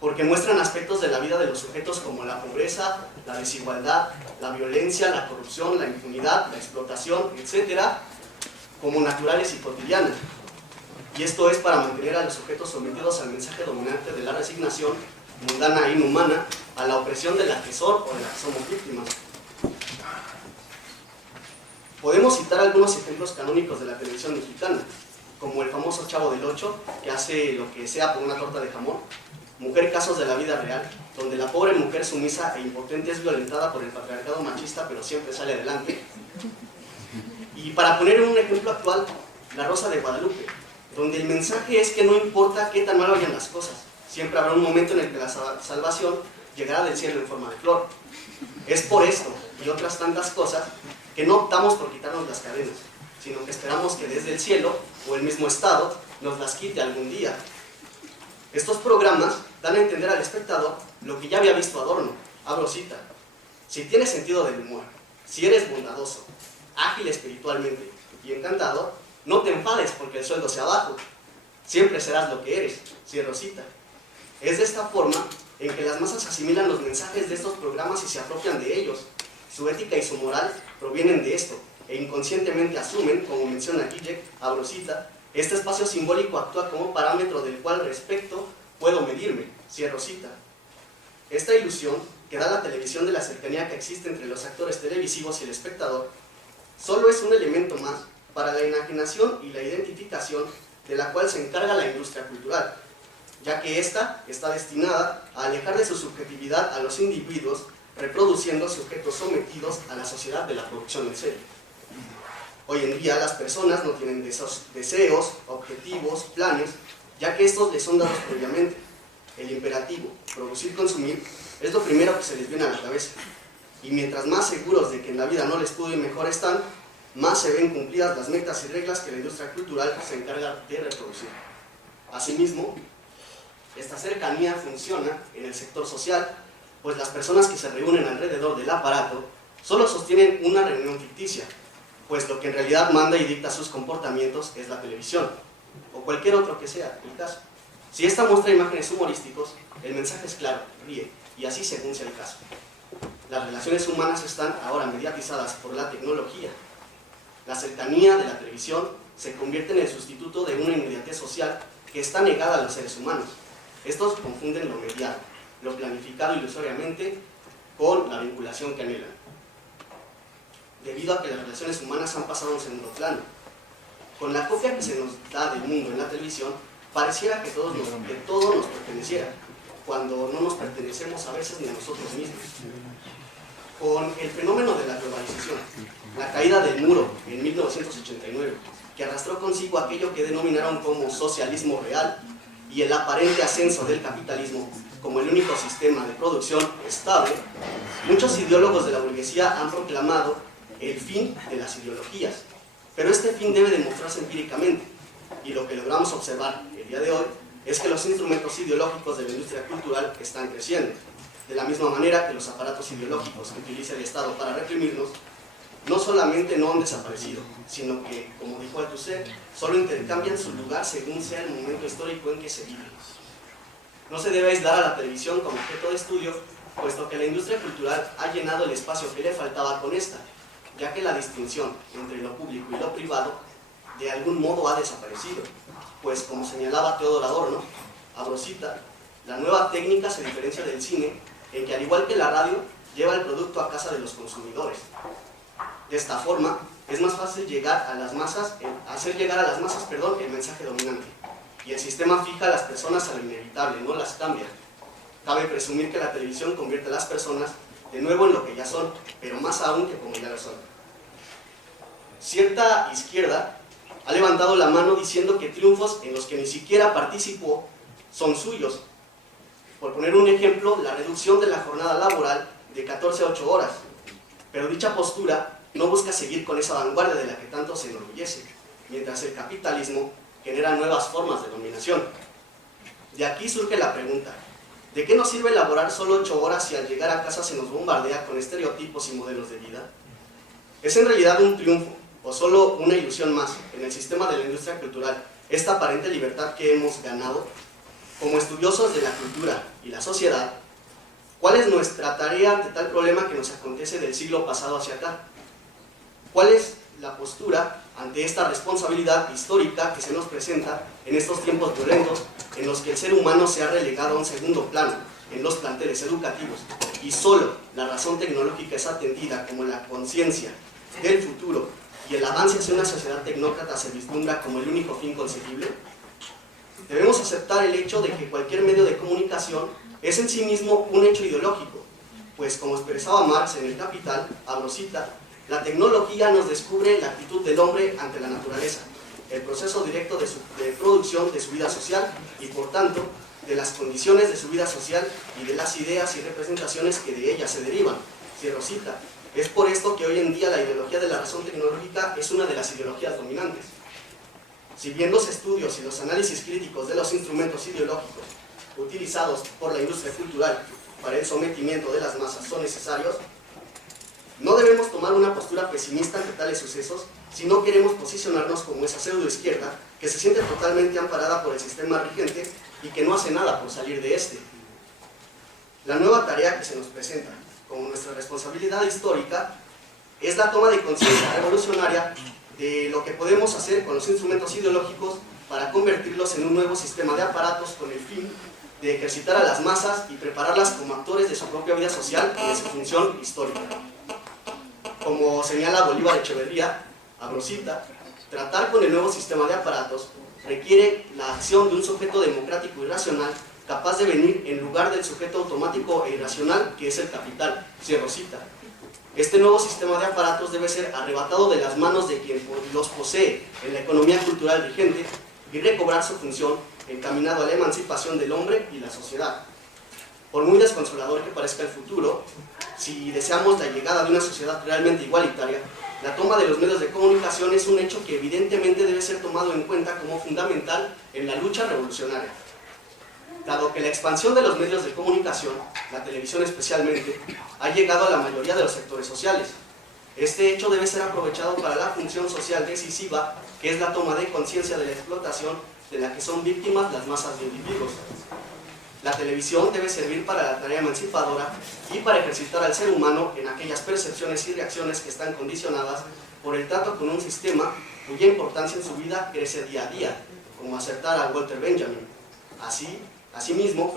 porque muestran aspectos de la vida de los sujetos como la pobreza, la desigualdad, la violencia, la corrupción, la impunidad, la explotación, etc., como naturales y cotidianas. Y esto es para mantener a los sujetos sometidos al mensaje dominante de la resignación mundana e inhumana, a la opresión del agresor o de la que somos víctimas. Podemos citar algunos ejemplos canónicos de la televisión mexicana, como el famoso Chavo del Ocho, que hace lo que sea por una torta de jamón; Mujer, casos de la vida real, donde la pobre mujer sumisa e impotente es violentada por el patriarcado machista, pero siempre sale adelante. Y para poner un ejemplo actual, La Rosa de Guadalupe, donde el mensaje es que no importa qué tan mal vayan las cosas, siempre habrá un momento en el que la salvación llegará del cielo en forma de flor. Es por esto y otras tantas cosas que no optamos por quitarnos las cadenas, sino que esperamos que desde el cielo o el mismo Estado nos las quite algún día. Estos programas dan a entender al espectador lo que ya había visto Adorno. Abro cita: si tienes sentido del humor, si eres bondadoso, ágil espiritualmente y encantador, no te enfades porque el sueldo sea bajo. Siempre serás lo que eres. Cierro cita. Es de esta forma en que las masas asimilan los mensajes de estos programas y se apropian de ellos. Su ética y su moral provienen de esto, e inconscientemente asumen, como menciona Zizek, abro cita, este espacio simbólico actúa como parámetro del cual respecto puedo medirme. Cierro cita. Esta ilusión que da la televisión de la cercanía que existe entre los actores televisivos y el espectador solo es un elemento más para la enajenación y la identificación de la cual se encarga la industria cultural, ya que ésta está destinada a alejar de su subjetividad a los individuos, reproduciendo sujetos sometidos a la sociedad de la producción en serie. Hoy en día las personas no tienen deseos, objetivos, planes, ya que estos les son dados previamente. El imperativo, producir, consumir, es lo primero que se les viene a la cabeza. Y mientras más seguros de que en la vida no les pudo ir mejor están, más se ven cumplidas las metas y reglas que la industria cultural se encarga de reproducir. Asimismo, esta cercanía funciona en el sector social, pues las personas que se reúnen alrededor del aparato solo sostienen una reunión ficticia, pues lo que en realidad manda y dicta sus comportamientos es la televisión, o cualquier otro que sea el caso. Si esta muestra imágenes humorísticos, el mensaje es claro, ríe, y así según sea el caso. Las relaciones humanas están ahora mediatizadas por la tecnología. La cercanía de la televisión se convierte en el sustituto de una inmediatez social que está negada a los seres humanos. Estos confunden lo mediado, lo planificado ilusoriamente, con la vinculación que anhelan. Debido a que las relaciones humanas han pasado a un segundo plano, con la copia que se nos da del mundo en la televisión, pareciera que todo nos perteneciera, cuando no nos pertenecemos a veces ni a nosotros mismos. Con el fenómeno de la globalización, la caída del muro en 1989, que arrastró consigo aquello que denominaron como socialismo real, y el aparente ascenso del capitalismo como el único sistema de producción estable, muchos ideólogos de la burguesía han proclamado el fin de las ideologías, pero este fin debe demostrarse empíricamente, y lo que logramos observar el día de hoy es que los instrumentos ideológicos de la industria cultural están creciendo, de la misma manera que los aparatos ideológicos que utiliza el Estado para reprimirnos no solamente no han desaparecido, sino que, como dijo Althusser, solo intercambian su lugar según sea el momento histórico en que se vive. No se debe aislar a la televisión como objeto de estudio, puesto que la industria cultural ha llenado el espacio que le faltaba con esta, ya que la distinción entre lo público y lo privado de algún modo ha desaparecido, pues como señalaba Theodor Adorno, abro cita, la nueva técnica se diferencia del cine en que al igual que la radio lleva el producto a casa de los consumidores. De esta forma es más fácil llegar a las masas, hacer llegar a las masas el mensaje dominante, y el sistema fija a las personas a lo inevitable, no las cambia. Cabe presumir que la televisión convierte a las personas de nuevo en lo que ya son, pero más aún que como ya lo son. Cierta izquierda ha levantado la mano diciendo que triunfos en los que ni siquiera participó son suyos. Por poner un ejemplo, la reducción de la jornada laboral de 14 a 8 horas. Pero dicha postura no busca seguir con esa vanguardia de la que tanto se enorgullece, mientras el capitalismo genera nuevas formas de dominación. De aquí surge la pregunta, ¿de qué nos sirve elaborar solo 8 horas si al llegar a casa se nos bombardea con estereotipos y modelos de vida? ¿Es en realidad un triunfo o solo una ilusión más en el sistema de la industria cultural esta aparente libertad que hemos ganado? Como estudiosos de la cultura y la sociedad, ¿cuál es nuestra tarea ante tal problema que nos acontece del siglo pasado hacia acá? ¿Cuál es la postura ante esta responsabilidad histórica que se nos presenta en estos tiempos violentos en los que el ser humano se ha relegado a un segundo plano en los planteles educativos y solo la razón tecnológica es atendida como la conciencia del futuro y el avance hacia una sociedad tecnócrata se vislumbra como el único fin concebible? Debemos aceptar el hecho de que cualquier medio de comunicación es en sí mismo un hecho ideológico, pues como expresaba Marx en El Capital, abro cita, la tecnología nos descubre la actitud del hombre ante la naturaleza, el proceso directo de producción de su vida social y por tanto de las condiciones de su vida social y de las ideas y representaciones que de ella se derivan. Cierro cita. Es por esto que hoy en día la ideología de la razón tecnológica es una de las ideologías dominantes. Si bien los estudios y los análisis críticos de los instrumentos ideológicos utilizados por la industria cultural para el sometimiento de las masas son necesarios, no debemos tomar una postura pesimista ante tales sucesos si no queremos posicionarnos como esa pseudoizquierda que se siente totalmente amparada por el sistema vigente y que no hace nada por salir de este. La nueva tarea que se nos presenta como nuestra responsabilidad histórica es la toma de conciencia revolucionaria de lo que podemos hacer con los instrumentos ideológicos para convertirlos en un nuevo sistema de aparatos con el fin de ejercitar a las masas y prepararlas como actores de su propia vida social y de su función histórica. Como señala Bolívar Echeverría, Abrosita, tratar con el nuevo sistema de aparatos requiere la acción de un sujeto democrático y racional capaz de venir en lugar del sujeto automático e irracional que es el capital, cierro cita. Este nuevo sistema de aparatos debe ser arrebatado de las manos de quien los posee en la economía cultural vigente y recobrar su función encaminado a la emancipación del hombre y la sociedad. Por muy desconsolador que parezca el futuro, si deseamos la llegada de una sociedad realmente igualitaria, la toma de los medios de comunicación es un hecho que evidentemente debe ser tomado en cuenta como fundamental en la lucha revolucionaria. Dado que la expansión de los medios de comunicación, la televisión especialmente, ha llegado a la mayoría de los sectores sociales, este hecho debe ser aprovechado para la función social decisiva, que es la toma de conciencia de la explotación de la que son víctimas las masas de individuos. La televisión debe servir para la tarea emancipadora y para ejercitar al ser humano en aquellas percepciones y reacciones que están condicionadas por el trato con un sistema cuya importancia en su vida crece día a día, como acertar a Walter Benjamin. Asimismo,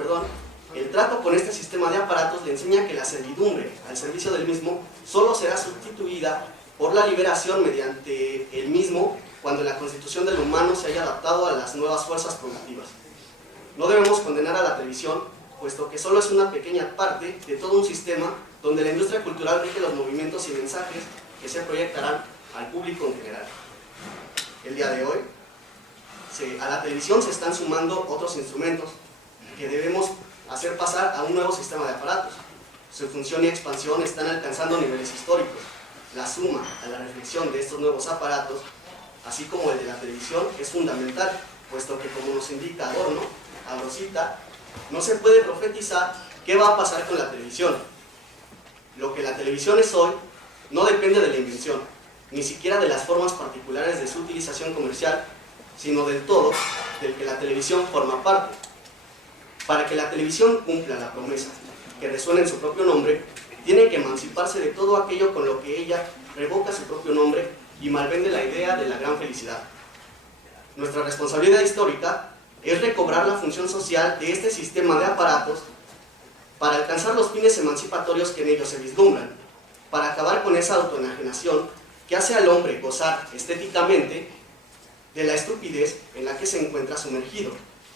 el trato con este sistema de aparatos le enseña que la servidumbre al servicio del mismo solo será sustituida por la liberación mediante el mismo cuando la constitución del humano se haya adaptado a las nuevas fuerzas productivas. No debemos condenar a la televisión, puesto que solo es una pequeña parte de todo un sistema donde la industria cultural rige los movimientos y mensajes que se proyectarán al público en general. El día de hoy, a la televisión se están sumando otros instrumentos que debemos hacer pasar a un nuevo sistema de aparatos. Su función y expansión están alcanzando niveles históricos. La suma a la reflexión de estos nuevos aparatos, así como el de la televisión, es fundamental, puesto que, como nos indica Adorno, Abrosita, no se puede profetizar qué va a pasar con la televisión. Lo que la televisión es hoy no depende de la invención, ni siquiera de las formas particulares de su utilización comercial, sino del todo del que la televisión forma parte. Para que la televisión cumpla la promesa que resuena en su propio nombre, tiene que emanciparse de todo aquello con lo que ella revoca su propio nombre y malvende la idea de la gran felicidad. Nuestra responsabilidad histórica es recobrar la función social de este sistema de aparatos para alcanzar los fines emancipatorios que en ellos se vislumbran, para acabar con esa autoenajenación que hace al hombre gozar estéticamente de la estupidez en la que se encuentra sumergido,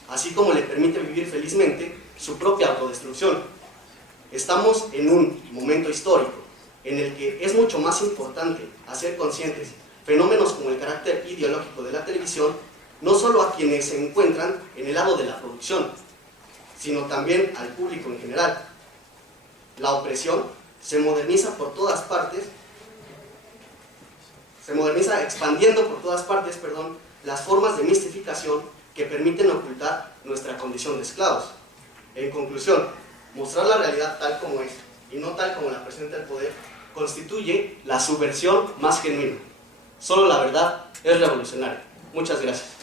así como le permite vivir felizmente su propia autodestrucción. Estamos en un momento histórico en el que es mucho más importante hacer conscientes fenómenos como el carácter ideológico de la televisión, no solo a quienes se encuentran en el lado de la producción, sino también al público en general. La opresión se moderniza por todas partes, expandiendo por todas partes, las formas de mistificación que permiten ocultar nuestra condición de esclavos. En conclusión, mostrar la realidad tal como es y no tal como la presenta el poder constituye la subversión más genuina. Solo la verdad es revolucionaria. Muchas gracias.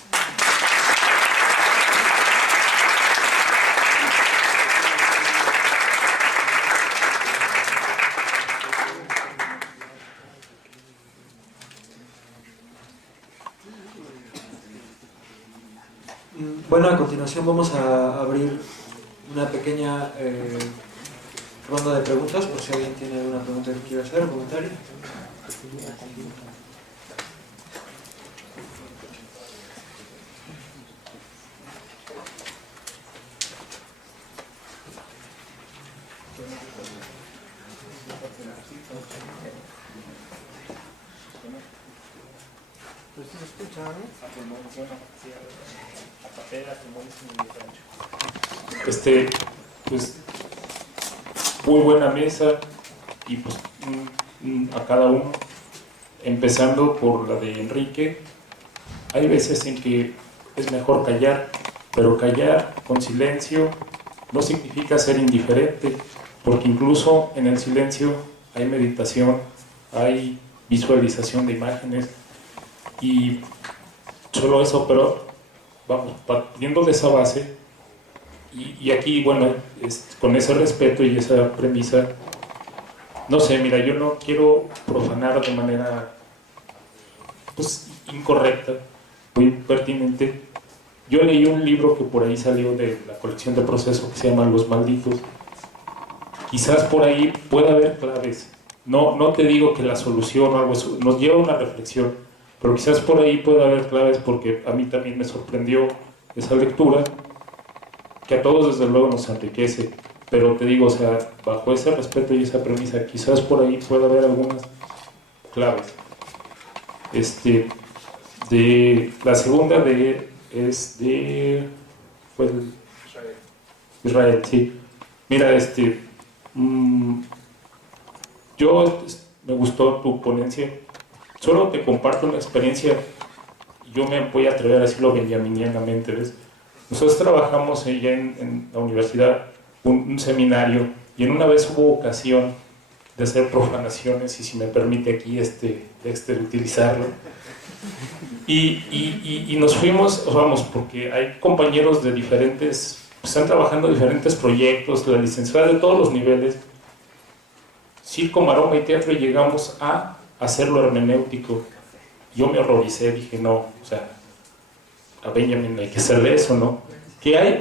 Bueno, a continuación vamos a abrir una pequeña ronda de preguntas, por si alguien tiene alguna pregunta que quiera hacer o comentario. Pues muy buena mesa y pues a cada uno, empezando por la de Enrique. Hay veces en que es mejor callar, pero callar con silencio no significa ser indiferente, porque incluso en el silencio hay meditación, hay visualización de imágenes, y solo eso, pero vamos, partiendo de esa base, y aquí, bueno, con ese respeto y esa premisa, no sé, mira, yo no quiero profanar de manera pues incorrecta, muy pertinente. Yo leí un libro que por ahí salió de la colección de Proceso que se llama Los Malditos. Quizás por ahí pueda haber claves. No te digo que la solución o algo nos lleva a una reflexión, pero quizás por ahí pueda haber claves, porque a mí también me sorprendió esa lectura, que a todos desde luego nos enriquece, pero te digo, o sea, bajo ese respeto y esa premisa, quizás por ahí pueda haber algunas claves. De la segunda es de Israel, sí. Mira, yo me gustó tu ponencia. Solo te comparto una experiencia, yo me voy a atrever a decirlo benjaminianamente, ¿ves? Nosotros trabajamos allá en la universidad un seminario, y en una vez hubo ocasión de hacer profanaciones, y si me permite aquí utilizarlo, y nos fuimos, vamos, porque hay compañeros de diferentes, están trabajando diferentes proyectos, la licenciada de todos los niveles, circo, maroma y teatro, y llegamos a hacerlo hermenéutico. Yo me horroricé, dije, no, o sea, a Benjamin hay que hacer de eso, ¿no? Que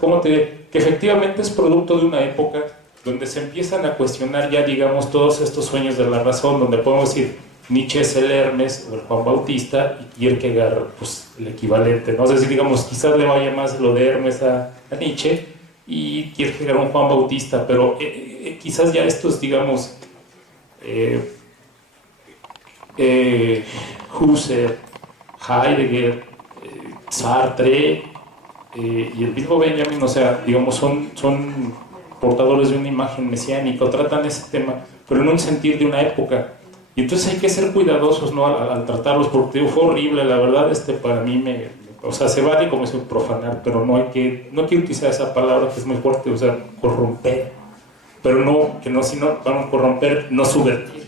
¿cómo te diré? Que efectivamente es producto de una época donde se empiezan a cuestionar ya, digamos, todos estos sueños de la razón, donde podemos decir, Nietzsche es el Hermes o el Juan Bautista, y Kierkegaard, pues, el equivalente, ¿no? Es decir, digamos, quizás le vaya más lo de Hermes a Nietzsche, y Kierkegaard un Juan Bautista, pero quizás ya estos, digamos, Husserl, Heidegger, Sartre y el mismo Benjamin, o sea, digamos, son portadores de una imagen mesiánica, tratan ese tema, pero en un sentir de una época. Y entonces hay que ser cuidadosos, ¿no? al tratarlos, porque fue horrible, la verdad, para mí o sea, se vale como decir profanar, pero no quiero utilizar esa palabra que es muy fuerte, o sea, corromper, pero sino vamos a corromper, no subvertir,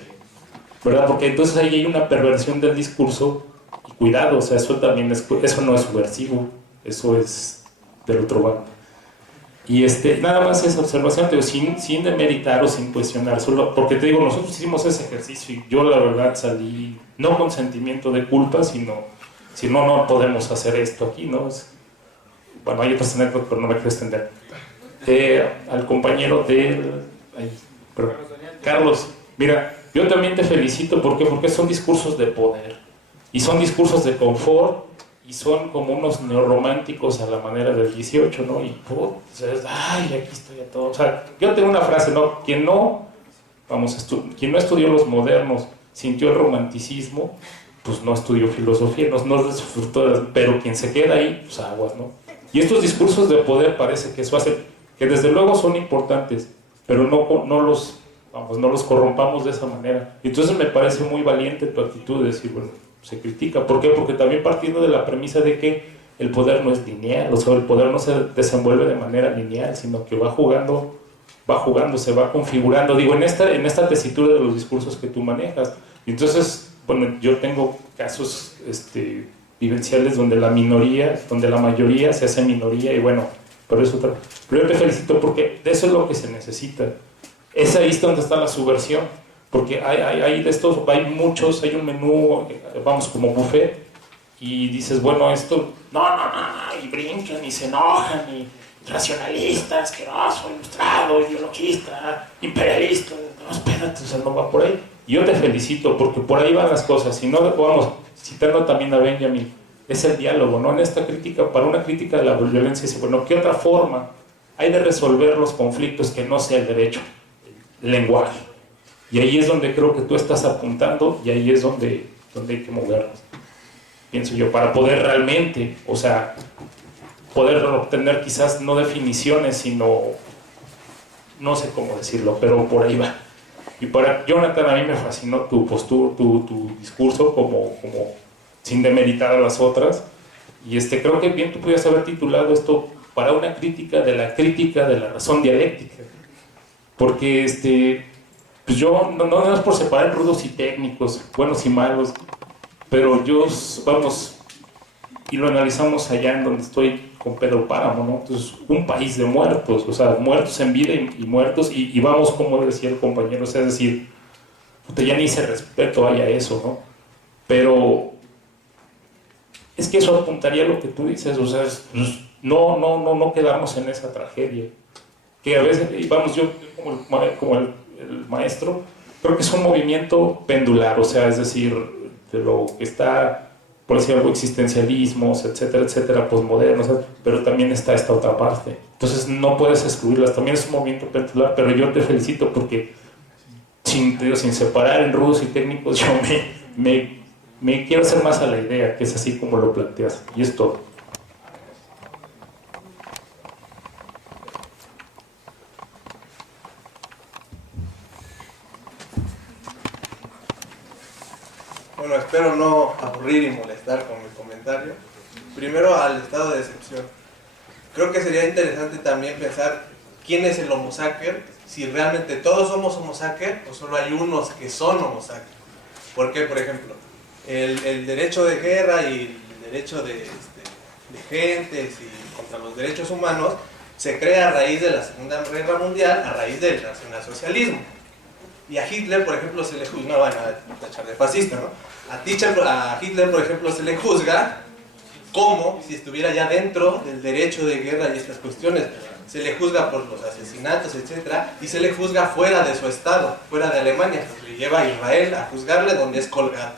¿verdad? Porque entonces ahí hay una perversión del discurso, y cuidado, o sea, eso no es subversivo, eso es del otro bando. Y nada más esa observación, te digo, sin demeritar o sin cuestionar, solo porque te digo, nosotros hicimos ese ejercicio y yo la verdad salí, no con sentimiento de culpa, sino no podemos hacer esto aquí, ¿no? Bueno, hay otras anécdotas, pero no me quiero extender. Al compañero Carlos, mira, yo también te felicito, ¿por qué? Porque son discursos de poder, y son discursos de confort, y son como unos neorrománticos a la manera del 18, ¿no? Y ay, aquí estoy a todo. O sea, yo tengo una frase, ¿no? Quien no estudió los modernos, sintió el romanticismo, pues no estudió filosofía, no disfrutó, pero quien se queda ahí, pues aguas, ¿no? Y estos discursos de poder parece que eso hace, que desde luego son importantes, pero no los corrompamos de esa manera. Y entonces me parece muy valiente tu actitud de decir, bueno, se critica. ¿Por qué? Porque también partiendo de la premisa de que el poder no es lineal, o sea, el poder no se desenvuelve de manera lineal, sino que va jugando, se va configurando, digo, en esta tesitura de los discursos que tú manejas. Y entonces, bueno, yo tengo casos vivenciales donde la mayoría se hace minoría, y bueno, pero yo te felicito porque de eso es lo que se necesita. Es ahí donde está la subversión. Porque hay de estos, hay muchos, hay un menú, vamos, como buffet, y dices, bueno, esto, no, y brincan, y se enojan, y racionalista, asqueroso, ilustrado, ideologista, imperialista, no, espérate, o sea, no va por ahí. Y yo te felicito, porque por ahí van las cosas, y no, vamos, citando también a Benjamin, es el diálogo, ¿no? En esta crítica, para una crítica de la violencia, dice, bueno, ¿qué otra forma hay de resolver los conflictos que no sea el derecho, el lenguaje? Y ahí es donde creo que tú estás apuntando, y ahí es donde hay que movernos, pienso yo, para poder realmente, o sea, poder obtener quizás no definiciones, sino, no sé cómo decirlo, pero por ahí va. Y para Jonathan, a mí me fascinó tu postura, tu discurso, como sin demeritar a las otras, y creo que bien tú pudieras haber titulado esto para una crítica de la razón dialéctica. Porque pues yo, no es por separar rudos y técnicos, buenos y malos, pero yo, vamos, y lo analizamos allá en donde estoy con Pedro Páramo, ¿no? Entonces, un país de muertos, o sea, muertos en vida y muertos, y vamos, como decía el compañero, o sea, es decir, ya ni ese respeto haya eso, ¿no? Pero es que eso apuntaría a lo que tú dices, o sea, no quedarnos en esa tragedia. Que a veces, vamos, yo como el maestro, creo que es un movimiento pendular, o sea, es decir, de lo que está, por decir algo, existencialismos, etcétera, etcétera, posmodernos, pero también está esta otra parte. Entonces no puedes excluirlas, también es un movimiento pendular, pero yo te felicito porque sin separar en rudos y técnicos, yo me quiero hacer más a la idea, que es así como lo planteas, y es todo. Bueno, espero no aburrir y molestar con mi comentario. Primero, al estado de excepción. Creo que sería interesante también pensar quién es el homo sacer, si realmente todos somos homo sacer o solo hay unos que son homo sacer. ¿Por qué? Por ejemplo, el derecho de guerra y el derecho de gentes y contra los derechos humanos se crea a raíz de la Segunda Guerra Mundial, a raíz del nacionalsocialismo. Y a Hitler, por ejemplo, se le juzga, no van a tachar de fascista, ¿no? A Hitler, por ejemplo, se le juzga como si estuviera ya dentro del derecho de guerra y estas cuestiones. Se le juzga por los asesinatos, etc. Y se le juzga fuera de su estado, fuera de Alemania. Se le lleva a Israel a juzgarle donde es colgado.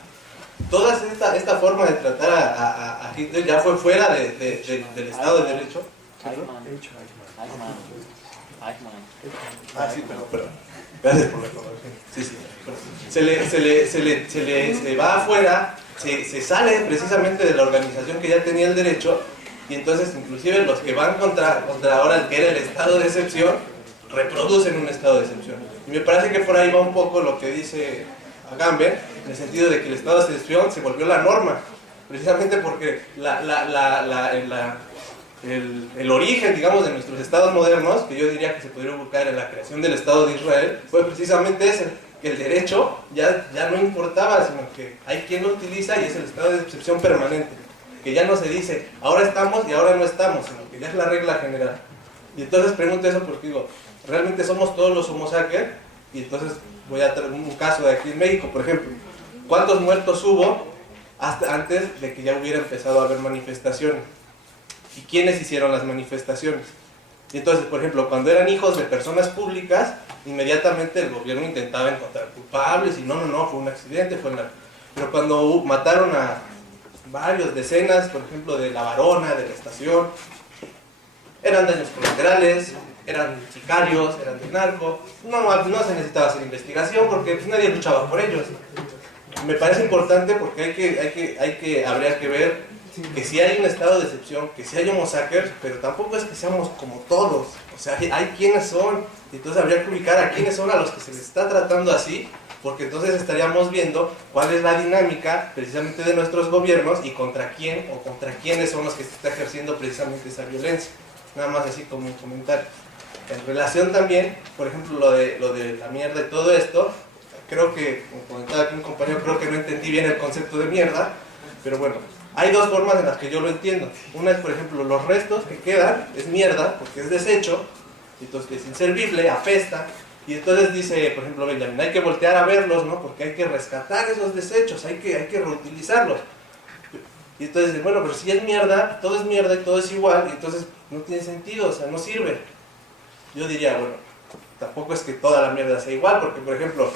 Toda esta forma de tratar a Hitler ya fue fuera del estado de derecho. Ah, sí, perdón. Gracias por la corrección. Sí. Se va afuera, se sale precisamente de la organización que ya tenía el derecho, y entonces inclusive los que van contra ahora el que era el estado de excepción, reproducen un estado de excepción. Y me parece que por ahí va un poco lo que dice Agamben, en el sentido de que el estado de excepción se volvió la norma, precisamente porque el origen, digamos, de nuestros estados modernos, que yo diría que se podría ubicar en la creación del Estado de Israel, fue precisamente ese, que el derecho ya no importaba, sino que hay quien lo utiliza y es el estado de excepción permanente, que ya no se dice, ahora estamos y ahora no estamos, sino que ya es la regla general. Y entonces pregunto eso porque digo, ¿realmente somos todos los homo sacer? Y entonces voy a traer un caso de aquí en México, por ejemplo, ¿cuántos muertos hubo hasta antes de que ya hubiera empezado a haber manifestaciones? ¿Y quiénes hicieron las manifestaciones? Y entonces, por ejemplo, cuando eran hijos de personas públicas, inmediatamente el gobierno intentaba encontrar culpables y no, fue un accidente, Pero cuando mataron a varios, decenas, por ejemplo, de La Varona, de la estación, eran daños colaterales, eran sicarios, eran de narco, no se necesitaba hacer investigación porque pues, nadie luchaba por ellos. Me parece importante porque habría que ver que sí hay un estado de excepción, que sí hay homo sacer, pero tampoco es que seamos como todos, o sea, hay quienes son, entonces habría que ubicar a quienes son a los que se les está tratando así, porque entonces estaríamos viendo cuál es la dinámica precisamente de nuestros gobiernos y contra quién o contra quiénes son los que se está ejerciendo precisamente esa violencia. Nada más así como un comentario. En relación también, por ejemplo, lo de la mierda y todo esto, creo que, como comentaba aquí un compañero, creo que no entendí bien el concepto de mierda, pero bueno, hay dos formas en las que yo lo entiendo. Una es, por ejemplo, los restos que quedan, es mierda, porque es desecho, entonces es inservible, apesta, y entonces dice, por ejemplo, Benjamin, hay que voltear a verlos, ¿no? Porque hay que rescatar esos desechos, hay que reutilizarlos. Y entonces, bueno, pero si es mierda y todo es igual, entonces no tiene sentido, o sea, no sirve. Yo diría, bueno, tampoco es que toda la mierda sea igual, porque, por ejemplo,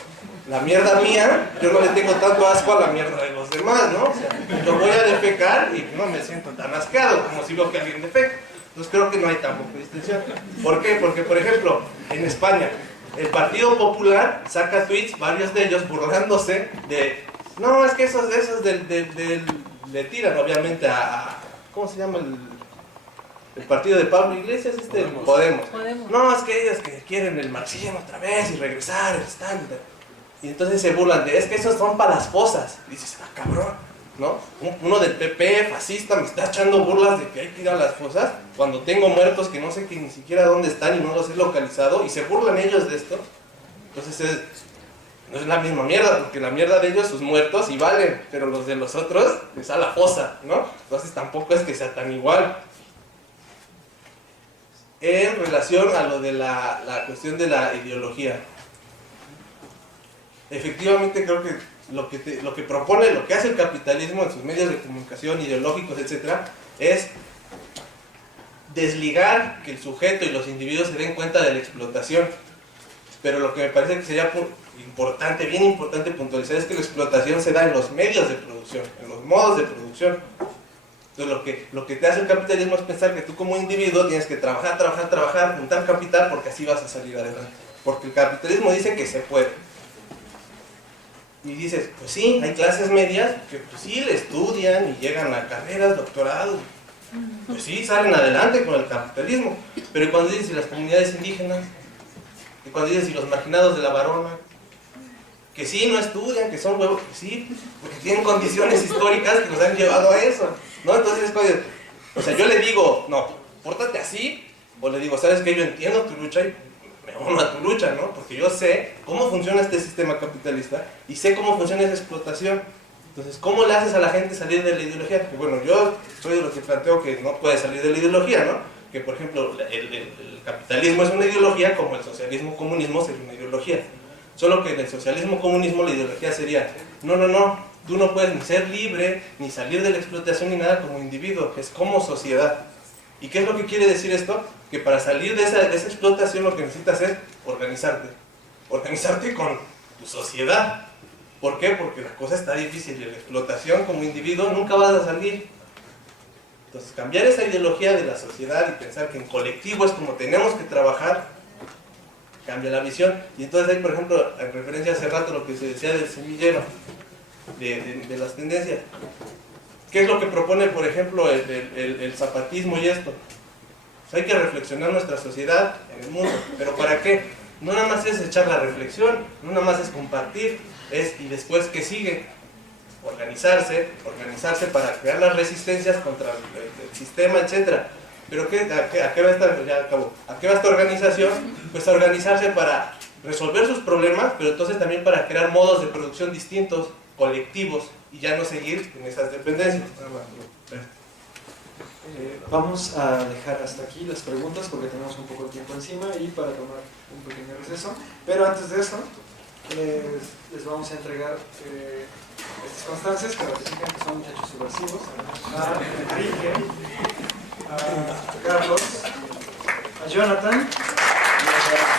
la mierda mía, yo no le tengo tanto asco a la mierda de los demás, ¿no? O sea, yo voy a defecar y no me siento tan asqueado como si veo que alguien defeca. Entonces creo que no hay tampoco distinción. ¿Por qué? Porque, por ejemplo, en España, el Partido Popular saca tweets, varios de ellos burlándose de, no, es que esos le tiran obviamente a ¿cómo se llama el partido de Pablo Iglesias? Podemos. No, es que ellos que quieren el marxismo otra vez y regresar al estándar. Y entonces se burlan de, es que esos son para las fosas. Y dices, cabrón, ¿no? Uno del PP, fascista, me está echando burlas de que hay que ir a las fosas, cuando tengo muertos que no sé que ni siquiera dónde están y no los he localizado, y se burlan ellos de esto. Entonces no es la misma mierda, porque la mierda de ellos, sus muertos, y valen, pero los de los otros, les a la fosa, ¿no? Entonces tampoco es que sea tan igual. En relación a lo de la cuestión de la ideología, efectivamente creo que lo que propone, lo que hace el capitalismo en sus medios de comunicación, ideológicos, etcétera, es desligar que el sujeto y los individuos se den cuenta de la explotación. Pero lo que me parece que sería importante, bien importante puntualizar, es que la explotación se da en los medios de producción, en los modos de producción. Entonces lo que te hace el capitalismo es pensar que tú como individuo tienes que trabajar, juntar capital, porque así vas a salir adelante. Porque el capitalismo dice que se puede. Y dices, pues sí, hay clases medias que pues sí, le estudian y llegan a carreras, doctorados. Pues sí, salen adelante con el capitalismo. Pero cuando dices, ¿y las comunidades indígenas? Y cuando dices, ¿y los marginados de la Varona? Que sí, no estudian, que son huevos, que sí, porque tienen condiciones históricas que nos han llevado a eso, ¿no? Entonces, o sea, yo le digo, no, pórtate así, o le digo, ¿sabes qué? Yo entiendo tu lucha y me uno a tu lucha, ¿no? Porque yo sé cómo funciona este sistema capitalista y sé cómo funciona esa explotación. Entonces, ¿cómo le haces a la gente salir de la ideología? Porque, bueno, yo soy de los que planteo que no puede salir de la ideología, ¿no? Que, por ejemplo, el capitalismo es una ideología como el socialismo comunismo sería una ideología. Solo que en el socialismo comunismo la ideología sería, no, tú no puedes ni ser libre, ni salir de la explotación ni nada como individuo, es como sociedad. ¿Y qué es lo que quiere decir esto? Que para salir de esa explotación lo que necesitas es organizarte con tu sociedad. ¿Por qué? Porque la cosa está difícil y la explotación como individuo nunca vas a salir. Entonces cambiar esa ideología de la sociedad y pensar que en colectivo es como tenemos que trabajar, cambia la visión. Y entonces hay, por ejemplo, en referencia hace rato lo que se decía del semillero, de las tendencias. ¿Qué es lo que propone, por ejemplo, el zapatismo y esto? Pues hay que reflexionar nuestra sociedad en el mundo. ¿Pero para qué? No nada más es echar la reflexión, no nada más es compartir, y después ¿qué sigue? Organizarse para crear las resistencias contra el sistema, etcétera. ¿Pero a qué va esta organización? Pues a organizarse para resolver sus problemas, pero entonces también para crear modos de producción distintos, colectivos, y ya no seguir en esas dependencias. Vamos a dejar hasta aquí las preguntas porque tenemos un poco de tiempo encima y para tomar un pequeño receso. Pero antes de eso, les vamos a entregar estas constancias que ratifican que son muchachos subversivos. A Enrique, a Carlos, a Jonathan y a